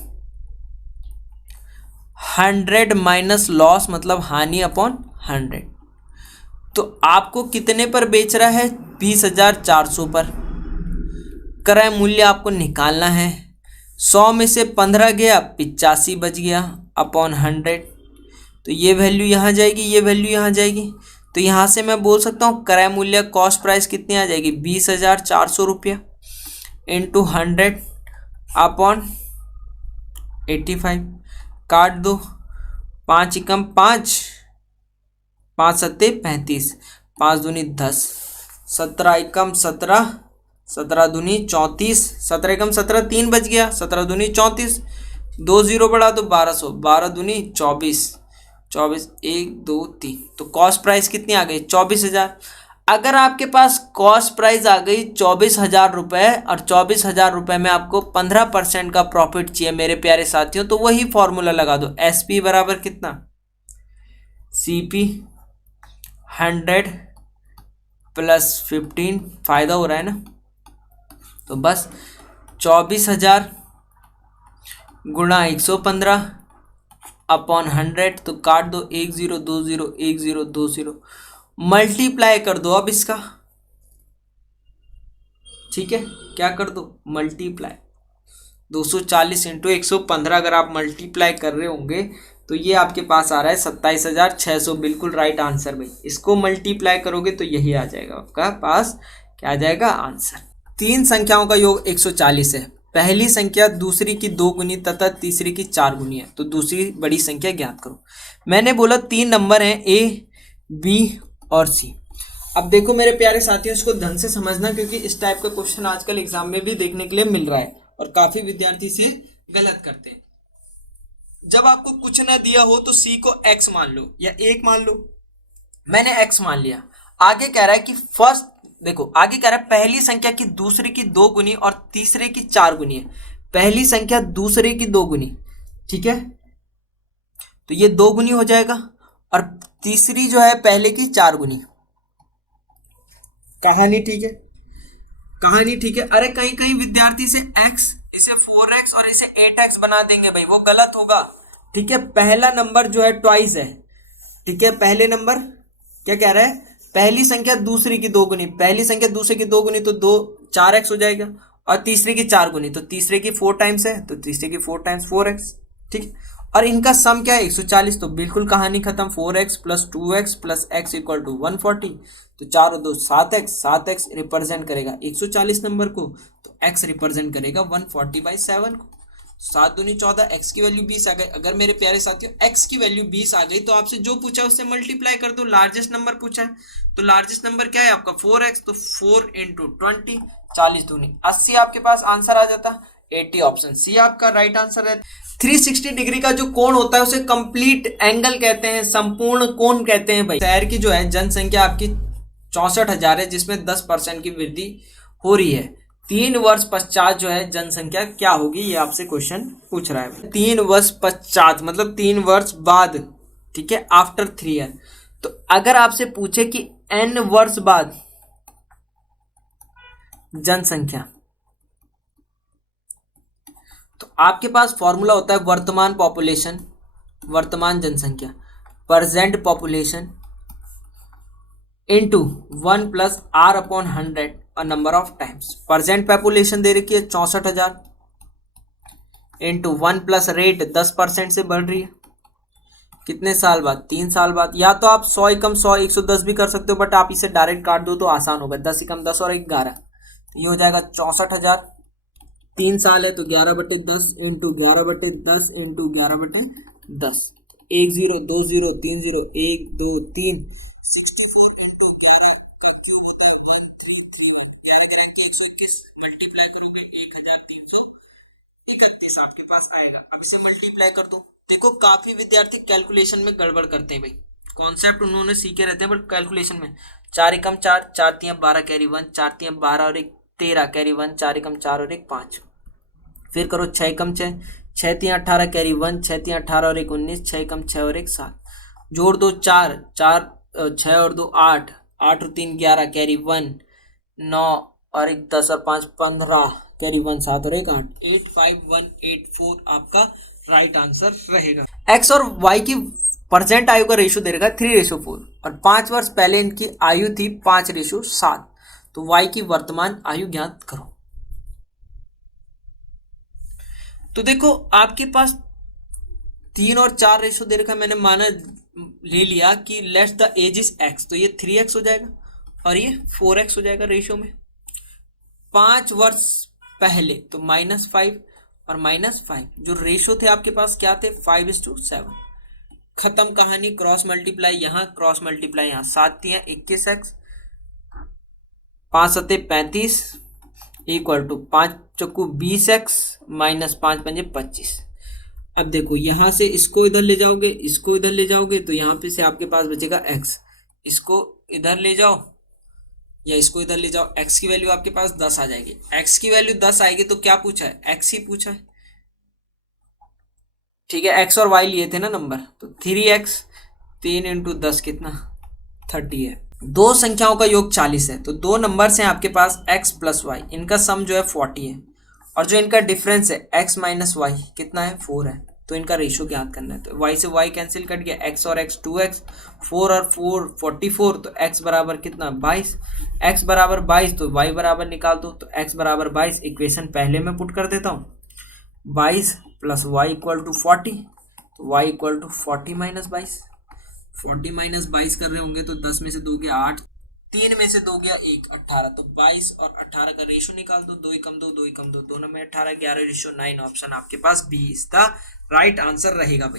100 माइनस लॉस मतलब हानि अपॉन 100। तो आपको कितने पर बेच रहा है? 20,400 पर। क्रय मूल्य आपको निकालना है। 100 में से 15 गया, 85 बच गया अपॉन 100। तो ये वैल्यू यहाँ जाएगी, ये वैल्यू यहाँ जाएगी। तो यहाँ से मैं बोल सकता हूँ क्रय मूल्य कॉस्ट प्राइस कितनी आ जाएगी? 20,400 रुपया इंटू 100 अपॉन 85। काट दो, 5 एकम 5, 5 सत्ते 35, 5 दूनी 10, 17 एकम 17, 17 दूनी 34, 17 एकम 17, 3 बच गया, 17 दूनी 34, 2 जीरो बढ़ा तो 1200, 12 दूनी 24, 24 1 2 3। तो कॉस्ट प्राइस कितनी आ गई? 24,000। अगर आपके पास कॉस्ट प्राइस आ गई 24,000 रुपये और 24,000 रुपये में आपको 15% का प्रॉफिट चाहिए मेरे प्यारे साथियों, तो वही फॉर्मूला लगा दो। SP बराबर कितना? CP 100 प्लस 15, फायदा हो रहा है ना। तो बस 24,000 गुणा 115 अपॉन 100। तो काट दो, 1 0 2 0 1 0 2 0, मल्टीप्लाई कर दो अब इसका। ठीक है, क्या कर दो? मल्टीप्लाई। 240 इंटू 115 अगर आप मल्टीप्लाई कर रहे होंगे तो ये आपके पास आ रहा है 27,600। बिल्कुल राइट आंसर भाई। इसको मल्टीप्लाई करोगे तो यही आ जाएगा आपका पास, क्या आ जाएगा? आंसर। 3 संख्याओं का योग 140 है। पहली संख्या दूसरी की 2 गुनी तथा तीसरी की 4 गुनी है, तो दूसरी बड़ी संख्या ज्ञात करो। मैंने बोला 3 नंबर हैं A, B और C। अब देखो मेरे प्यारे साथियों, इसको ढंग से समझना, क्योंकि इस टाइप का क्वेश्चन आजकल एग्जाम में भी देखने के लिए मिल रहा है और काफी विद्यार्थी से गलत करते हैं। जब आपको कुछ ना दिया हो तो C को X मान लो या 1 मान लो। मैंने X मान लिया। आगे कह रहा है कि फर्स्ट, देखो आगे कह रहा है पहली संख्या की दूसरे की 2 गुनी और तीसरे की 4 गुनी है। पहली संख्या दूसरे की 2 गुनी, ठीक है, तो ये 2 गुनी हो जाएगा और तीसरी जो है पहले की 4 गुनी। कहानी ठीक है, कहानी ठीक है। अरे कहीं कहीं विद्यार्थी से x, इसे 4x और इसे 8x बना देंगे भाई, वो गलत होगा। ठीक है, पहला नंबर जो है ट्वाइस है। ठीक है, पहले नंबर क्या कह रहा है? पहली संख्या दूसरी की 2 गुनी, पहली संख्या दूसरे की 2 गुनी तो 2 4x हो जाएगा, और तीसरे की 4 गुनी तो तीसरे की 4 टाइम्स है, तो तीसरे की 4 टाइम्स 4x। ठीक, और इनका सम क्या है? 140। तो बिल्कुल कहानी खत्म। 4x plus 2x plus x equal to 140। तो 4 और 2 7x, 7x रिप्रेजेंट करेगा 140 नंबर को, तो x रिप्रेजेंट करेगा 140/7 को। 7 दूनी 14, x की वैल्यू 20 आ गई। अगर मेरे प्यारे साथियों x की वैल्यू 20 आ गई तो आपसे जो पूछा उससे मल्टीप्लाई कर दो। लार्जेस्ट नंबर पूछा है, तो लार्जेस्ट नंबर क्या है आपका? 4x, तो 4 इंटू 20, 40 दूनी 80 आपके पास आंसर आ जाता। 80 ऑप्शन सी आपका राइट आंसर है। 360 डिग्री का जो कोण होता है उसे कंप्लीट एंगल कहते हैं, संपूर्ण कोण कहते हैं भाई। शहर की जो है जनसंख्या आपकी 64,000 है, जिसमें 10% की वृद्धि हो रही है। 3 वर्ष पश्चात जो है जनसंख्या क्या होगी, ये आपसे क्वेश्चन पूछ रहा है। 3 वर्ष पश्चात मतलब 3 वर्ष बाद, ठीक है, आफ्टर 3 ईयर। तो अगर आपसे पूछे कि n वर्ष बाद जनसंख्या, तो आपके पास फॉर्मूला होता है वर्तमान पॉपुलेशन, वर्तमान जनसंख्या, present population into 1 plus R upon 100 और number of times. Present population दे रखी है 64,000 इंटू 1 प्लस रेट 10% से बढ़ रही है। कितने साल बाद? 3 साल बाद। या तो आप 100 एकम 100 110 भी कर सकते हो, बट आप इसे डायरेक्ट काट दो तो आसान होगा। 10 एकम 10 और 11, ये हो जाएगा 64,000। 3 साल है तो 11/10 इंटू 11/10 इंटू 11/10। 1 0 2 0 3 0 1 2 3 64 इंटू 11 का क्यूब होता है 1331। डायरेक्ट 121 मल्टीप्लाई करोगे 1331 आपके पास आएगा। अब इसे मल्टीप्लाई कर दो। देखो काफी विद्यार्थी कैलकुलेशन में गड़बड़ करते हैं भाई, कॉन्सेप्ट उन्होंने सीखे रहते हैं बट कैलकुलेशन में 4 एकम 4 4 3 12 कैरी 1 4 3 12 और 1 13 कैरी 1 4 एकम 4 और 1 5। फिर करो 6 एकम 6 6 3 18 कैरी 1 6 3 18 और 1 19 6 एकम 6 और 1 7। जोड़ दो 4 4 6 और 2 8 8 और 3 11 कैरी 1 9 और 1 10 और 5 15 कैरी 1 7 और 1 8 85184 आपका राइट आंसर रहेगा। एक्स और वाई की परसेंट आयु का रेशियो दे रखा है 3:4 और 5 वर्ष पहले इनकी आयु थी 5:7। तो वाई की वर्तमान आयु ज्ञात करो। तो देखो आपके पास 3 और 4 रेशियो दे रखा है, मैंने माना ले लिया कि let's the age is x, तो ये 3x हो जाएगा और ये 4x हो जाएगा रेशियो में। 5 वर्ष पहले तो -5 और -5 जो रेशियो थे आपके पास क्या थे 5:7। खत्म कहानी। क्रॉस मल्टीप्लाई यहाँ, क्रॉस मल्टीप्लाई यहाँ। 7 3 21x 5 7 35 इक्वल टू 5 चक्कू 20x माइनस 5 पंजे 25। अब देखो यहां से इसको इधर ले जाओगे, इसको इधर ले जाओगे तो यहाँ पे से आपके पास बचेगा x। इसको इधर ले जाओ या इसको इधर ले जाओ, x की वैल्यू आपके पास 10 आ जाएगी। x की वैल्यू 10 आएगी तो क्या पूछा है? x ही पूछा है। ठीक है, x और y लिए थे ना नंबर, तो 3x 3 इंटू 10 कितना 30 है। दो संख्याओं का योग 40 है, तो दो नंबर्स हैं आपके पास x प्लस वाई, इनका सम जो है 40 है और जो इनका डिफरेंस है x माइनस वाई कितना है 4 है। तो इनका रेशियो ज्ञात करना है। तो y से y कैंसिल कट गया, x और x 2x 4 और 4 44, तो x बराबर कितना 22। x बराबर 22 तो y बराबर निकाल दो, तो x बराबर 22 इक्वेशन पहले में पुट कर देता हूँ 22 प्लस वाई इक्वल टू 40, तो y equal to 40 minus 22। 40 minus 22 कर रहे होंगे तो 10 में से 2 गया 8, 3 में से 2 गया 1 18, तो 22 और 18 का रेशियो निकाल दो। 2 कम 2 2 कम 2 दोनों में 18 11 रेशियो 9 ऑप्शन आपके पास B is the right answer रहेगा।